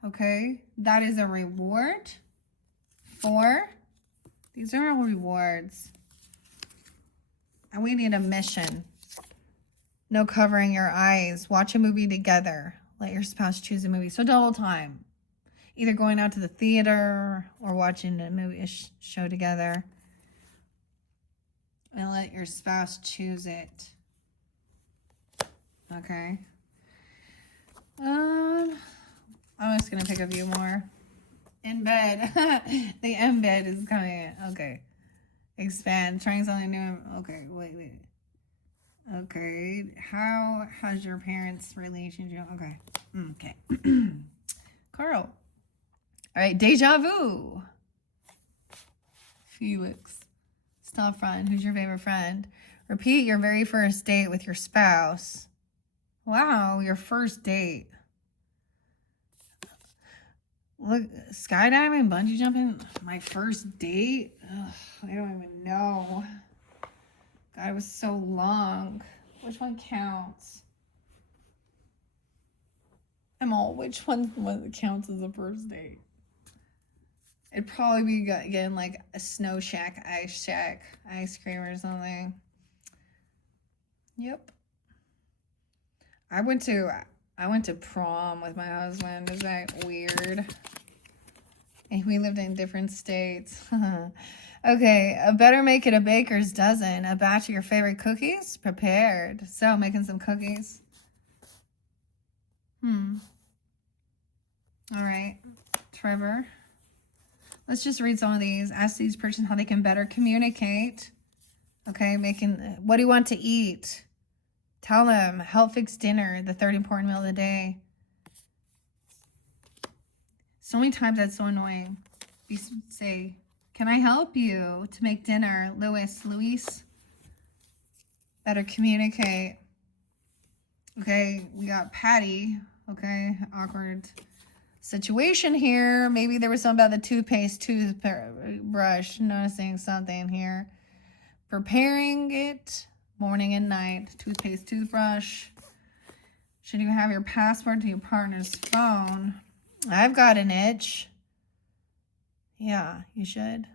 Okay, that is a reward for... These are all rewards. And we need a mission. No covering your eyes. Watch a movie together. Let your spouse choose a movie. So double time. Either going out to the theater or watching a movie, show together. And let your spouse choose it. Okay. I'm just going to pick a few more. In bed. The in bed is coming. Okay. Expand. Trying something new. Okay. Wait. Okay. How has your parents' relationship? Okay. Okay. Carl. All right. Deja vu. Felix. Stop friend. Who's your favorite friend? Repeat your very first date with your spouse. Wow. Your first date. Look, skydiving, bungee jumping, my first date? Ugh, I don't even know. God, it was so long. Which one counts? Which one counts as a first date? It'd probably be getting like a snow shack, ice cream or something. Yep. I went to prom with my husband. Is that weird? And we lived in different states. Okay, better make it a baker's dozen. A batch of your favorite cookies prepared. So, making some cookies. All right, Trevor. Let's just read some of these. Ask these persons how they can better communicate. Okay, what do you want to eat? Tell them, help fix dinner, the third important meal of the day. So many times that's so annoying. You say, can I help you to make dinner? Luis, better communicate. Okay, we got Patty. Okay, awkward situation here. Maybe there was something about the toothbrush. Noticing something here. Preparing it morning and night. Toothpaste, toothbrush. Should you have your password to your partner's phone? I've got an itch. Yeah, you should.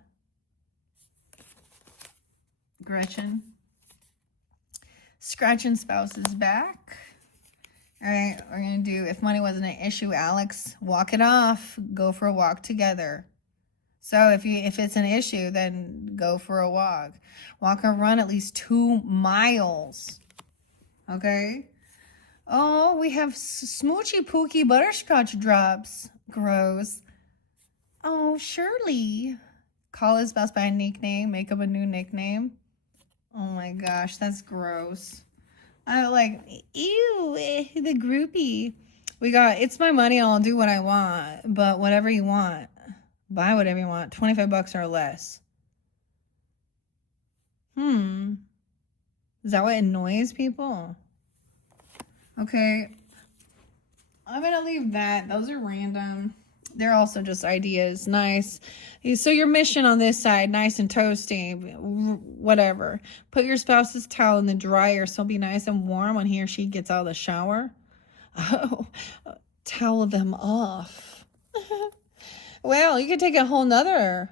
Gretchen. Scratching spouse's back. All right, we're going to do, if money wasn't an issue, Alex, walk it off. Go for a walk together. So if it's an issue, then go for a walk. Walk or run at least 2 miles. Okay? Oh, we have Smoochy Pookie Butterscotch Drops. Gross. Oh, Shirley. Call his spouse by a nickname. Make up a new nickname. Oh my gosh, that's gross. I like, ew, the groupie. We got, it's my money, I'll do what I want. But whatever you want. Buy whatever you want. 25 bucks or less. Is that what annoys people? Okay. I'm going to leave that. Those are random. They're also just ideas. Nice. So your mission on this side, nice and toasty, whatever. Put your spouse's towel in the dryer so it'll be nice and warm when he or she gets out of the shower. Oh, towel them off. Well, you could take a whole nother,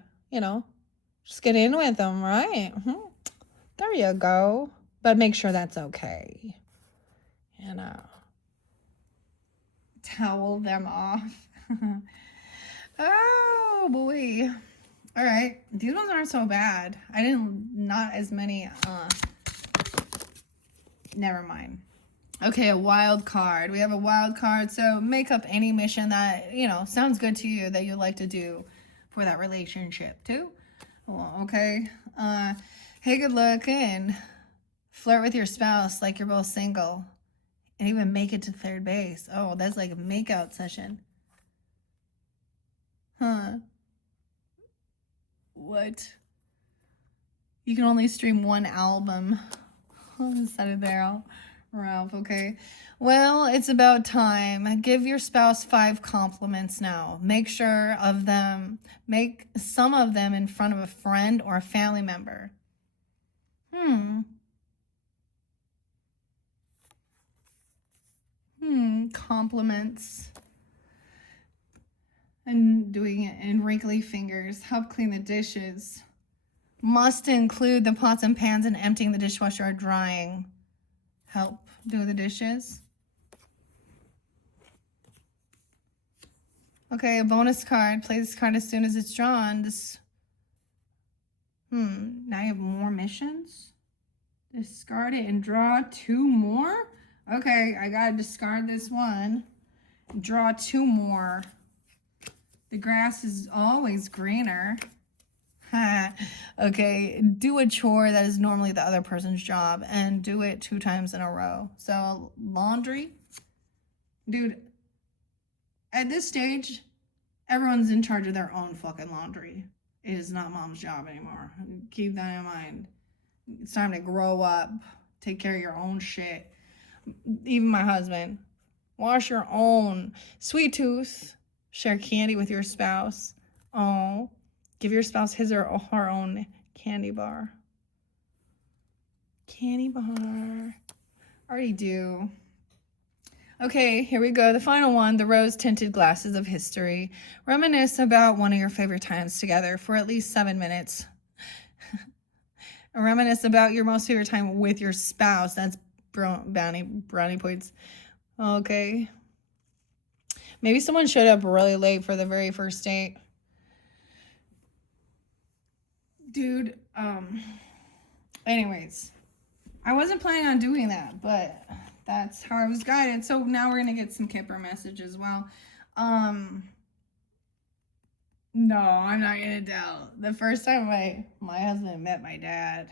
just get in with them, right? There you go. But make sure that's okay. Towel them off. Oh, boy. All right. These ones aren't so bad. Not as many. Never mind. Okay, a wild card. We have a wild card. So make up any mission that, sounds good to you that you'd like to do for that relationship too. Well, okay. Hey, good looking. Flirt with your spouse like you're both single. And even make it to third base. Oh, that's like a makeout session. Huh. What? You can only stream 1 album. Instead of there, Ralph, okay. Well, it's about time. Give your spouse 5 compliments now. Make some of them in front of a friend or a family member. Compliments. And doing it in wrinkly fingers. Help clean the dishes. Must include the pots and pans and emptying the dishwasher or drying. Help do the dishes. Okay, a bonus card. Play this card as soon as it's drawn. Now you have more missions? Discard it and draw 2 more? Okay, I gotta discard this one. Draw 2 more. The grass is always greener. Okay, do a chore that is normally the other person's job and do it 2 times in a row. So laundry. Dude, at this stage, everyone's in charge of their own fucking laundry. It is not mom's job anymore. Keep that in mind. It's time to grow up. Take care of your own shit. Even my husband. Wash your own. Sweet tooth. Share candy with your spouse. Oh, give your spouse his or her own candy bar. Candy bar. Already do. Okay, here we go. The final one, the rose-tinted glasses of history. Reminisce about one of your favorite times together for at least 7 minutes. Reminisce about your most favorite time with your spouse. That's brownie points. Okay. Maybe someone showed up really late for the very first date. Dude, anyways, I wasn't planning on doing that, but that's how I was guided. So now we're going to get some Kipper message as well. No, I'm not gonna tell. The first time my husband met my dad,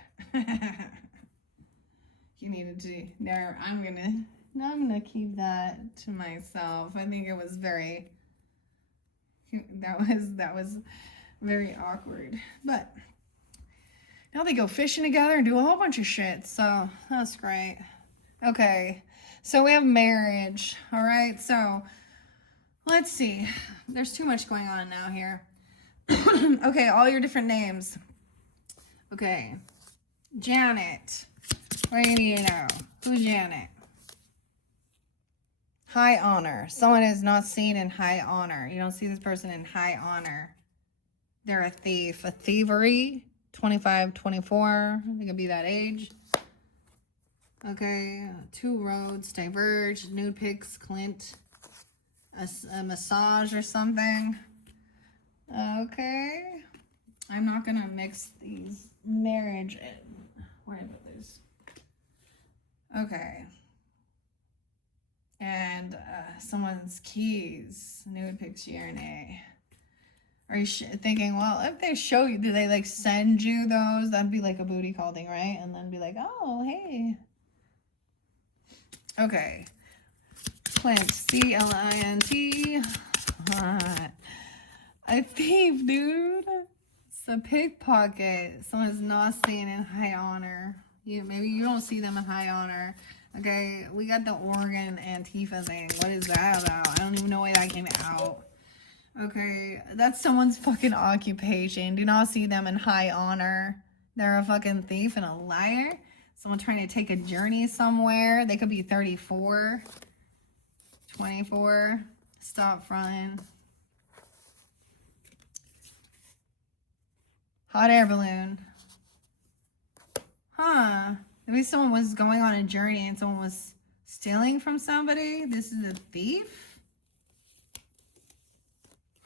he needed to. No, I'm gonna keep that to myself. I think it was very. That was very awkward. But now they go fishing together and do a whole bunch of shit. So that's great. Okay, so we have marriage. All right, so let's see. There's too much going on now here. Okay, all your different names. Okay, Janet. What do you need to know? Who's Janet? High honor. Someone is not seen in high honor. You don't see this person in high honor. They're a thief. A thievery. 25, 24. They could be that age. Okay, two roads diverge. Nude pics, Clint. A massage or something. Okay. I'm not going to mix these marriage in. Where did I put this? Okay. And someone's keys. Nude pics, urinate. Are you thinking, well, if they show you, do they like send you those? That'd be like a booty call thing, right? And then be like, oh, hey. Okay. Clint, C-L-I-N-T. A thief, dude. It's a pickpocket. Someone's not seen in high honor. Maybe you don't see them in high honor. Okay, we got the Oregon Antifa thing. What is that about? I don't even know why that came out. Okay, that's someone's fucking occupation. Do not see them in high honor. They're a fucking thief and a liar. Someone trying to take a journey somewhere. They could be 34, 24. Stop fronting. Hot air balloon. Huh. Maybe someone was going on a journey and someone was stealing from somebody. This is a thief?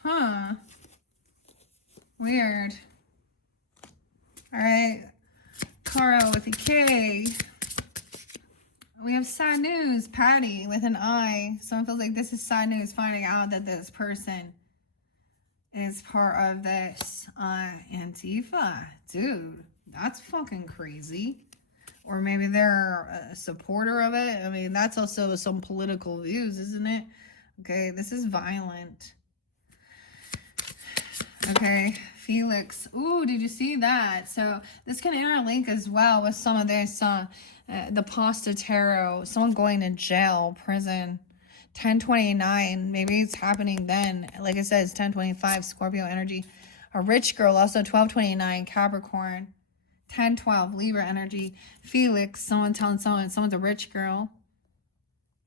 Huh. Weird. Alright. Caro with a K. We have sad news. Patty with an I. Someone feels like this is sad news, finding out that this person is part of this Antifa. Dude, that's fucking crazy. Or maybe they're a supporter of it. I mean, that's also some political views, isn't it? Okay, this is violent. Okay, Felix. Ooh, did you see that? So this can interlink as well with some of this, the Pasta Tarot. Someone going to jail, prison. 1029, maybe it's happening then. Like I said, it's 1025, Scorpio energy. A rich girl, also 1229, Capricorn. 1012, Libra energy. Felix, someone telling someone's a rich girl.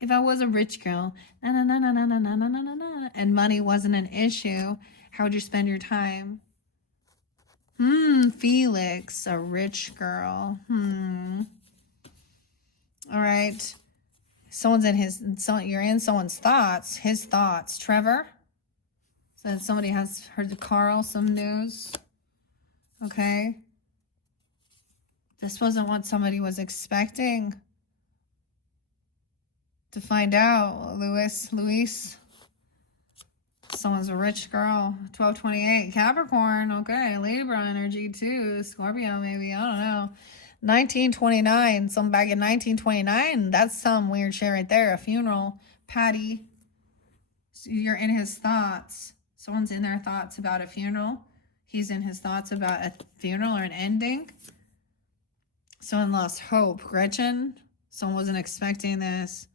If I was a rich girl, and money wasn't an issue, how would you spend your time? Felix, a rich girl. All right. You're in someone's thoughts, his thoughts. Trevor. So somebody has heard Carl some news. Okay. This wasn't what somebody was expecting to find out. Luis. Someone's a rich girl. 1228. Capricorn. Okay. Libra energy too. Scorpio maybe. I don't know. 1929. Some back in 1929. That's some weird shit right there. A funeral. Patty. So you're in his thoughts. Someone's in their thoughts about a funeral. He's in his thoughts about a funeral or an ending. Someone lost hope. Gretchen. Someone wasn't expecting this.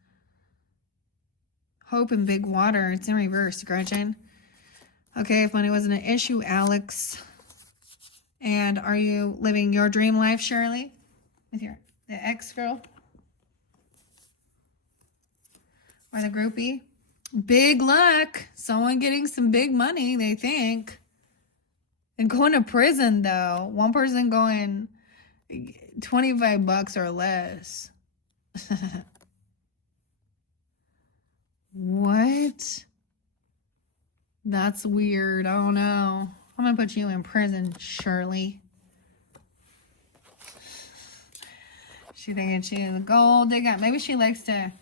Hope in big water. It's in reverse, Gretchen. Okay, if money wasn't an issue, Alex. And are you living your dream life, Shirley? With the ex-girl? Or the groupie? Big luck. Someone getting some big money, they think. And going to prison, though. One person going $25 or less. What? That's weird. I don't know. I'm going to put you in prison, Shirley. She thinking she's a gold digger. Maybe she likes to...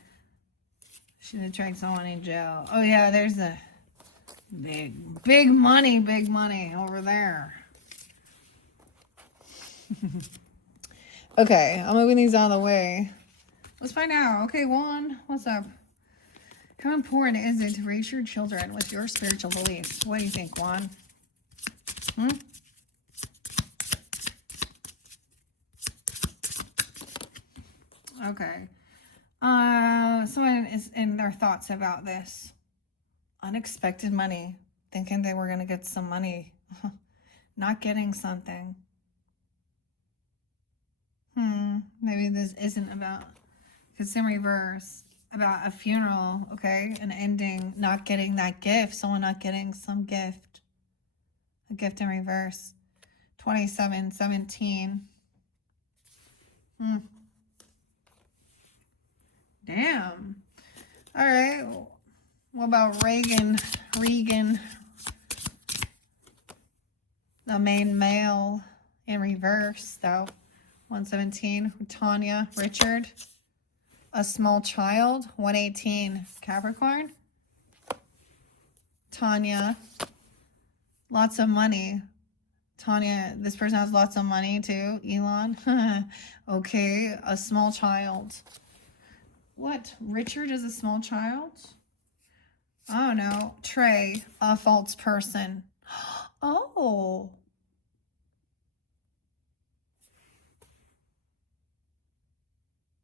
She attracts someone in jail. Oh, yeah, there's a Big money over there. Okay, I'm moving these out of the way. Let's find out. Okay, Juan, what's up? How important is it to raise your children with your spiritual beliefs? What do you think, Juan? Okay. Someone is in their thoughts about this. Unexpected money. Thinking they were going to get some money. Not getting something. Maybe this isn't about, because in reverse, about a funeral, okay? An ending, not getting that gift. Someone not getting some gift. A gift in reverse. 27:17. Damn. All right. What about Regan? The main male in reverse, though. 117. Tanya. Richard. A small child. 118. Capricorn. Tanya. Lots of money. Tanya, this person has lots of money too. Elon. Okay. A small child. What? Richard is a small child? Oh no. Trey, a false person. Oh.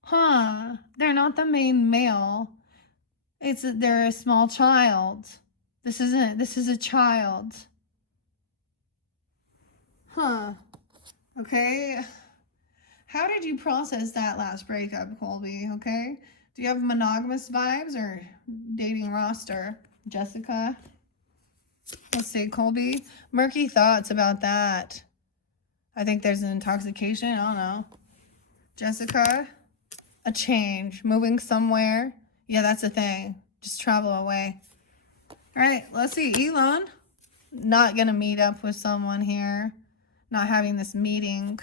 Huh. They're not the main male. They're a small child. This is a child. Huh. Okay. How did you process that last breakup, Colby? Okay. Do you have monogamous vibes or dating roster? Jessica? Let's see, Colby. Murky thoughts about that. I think there's an intoxication. I don't know. Jessica? A change. Moving somewhere. Yeah, that's a thing. Just travel away. All right, let's see. Elon? Not going to meet up with someone here. Not having this meeting.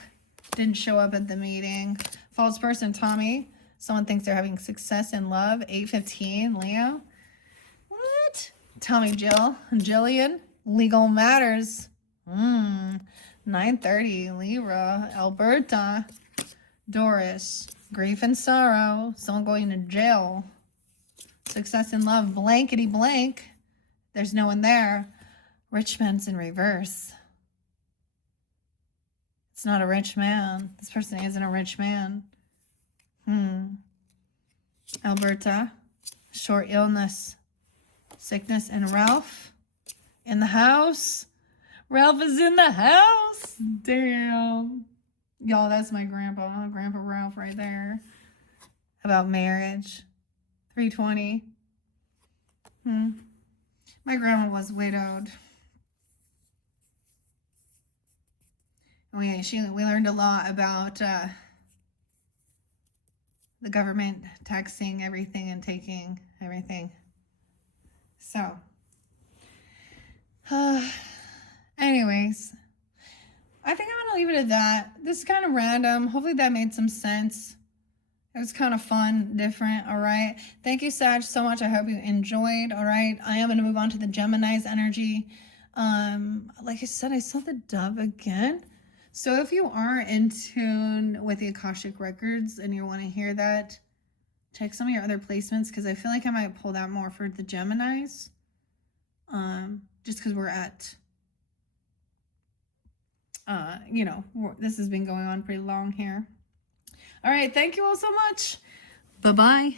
Didn't show up at the meeting. False person, Tommy. Someone thinks they're having success in love. 8:15, Leo. What? Tommy, Jillian. Legal matters. 9:30, Libra. Alberta. Doris. Grief and sorrow. Someone going to jail. Success in love. Blankety blank. There's no one there. Rich man's in reverse. It's not a rich man. This person isn't a rich man. Alberta. Short illness. Sickness. And Ralph. In the house. Ralph is in the house. Damn. Y'all, that's my grandpa. Grandpa Ralph right there. About marriage. 3:20. My grandma was widowed. We learned a lot about the government taxing everything and taking everything. So, anyways, I think I'm going to leave it at that. This is kind of random. Hopefully that made some sense. It was kind of fun, different, all right? Thank you, Sag, so much. I hope you enjoyed, all right? I am going to move on to the Gemini's energy. Like I said, I saw the dove again. So if you are in tune with the Akashic Records and you want to hear that, check some of your other placements because I feel like I might pull that more for the Geminis. Just because we're at, this has been going on pretty long here. All right. Thank you all so much. Bye-bye.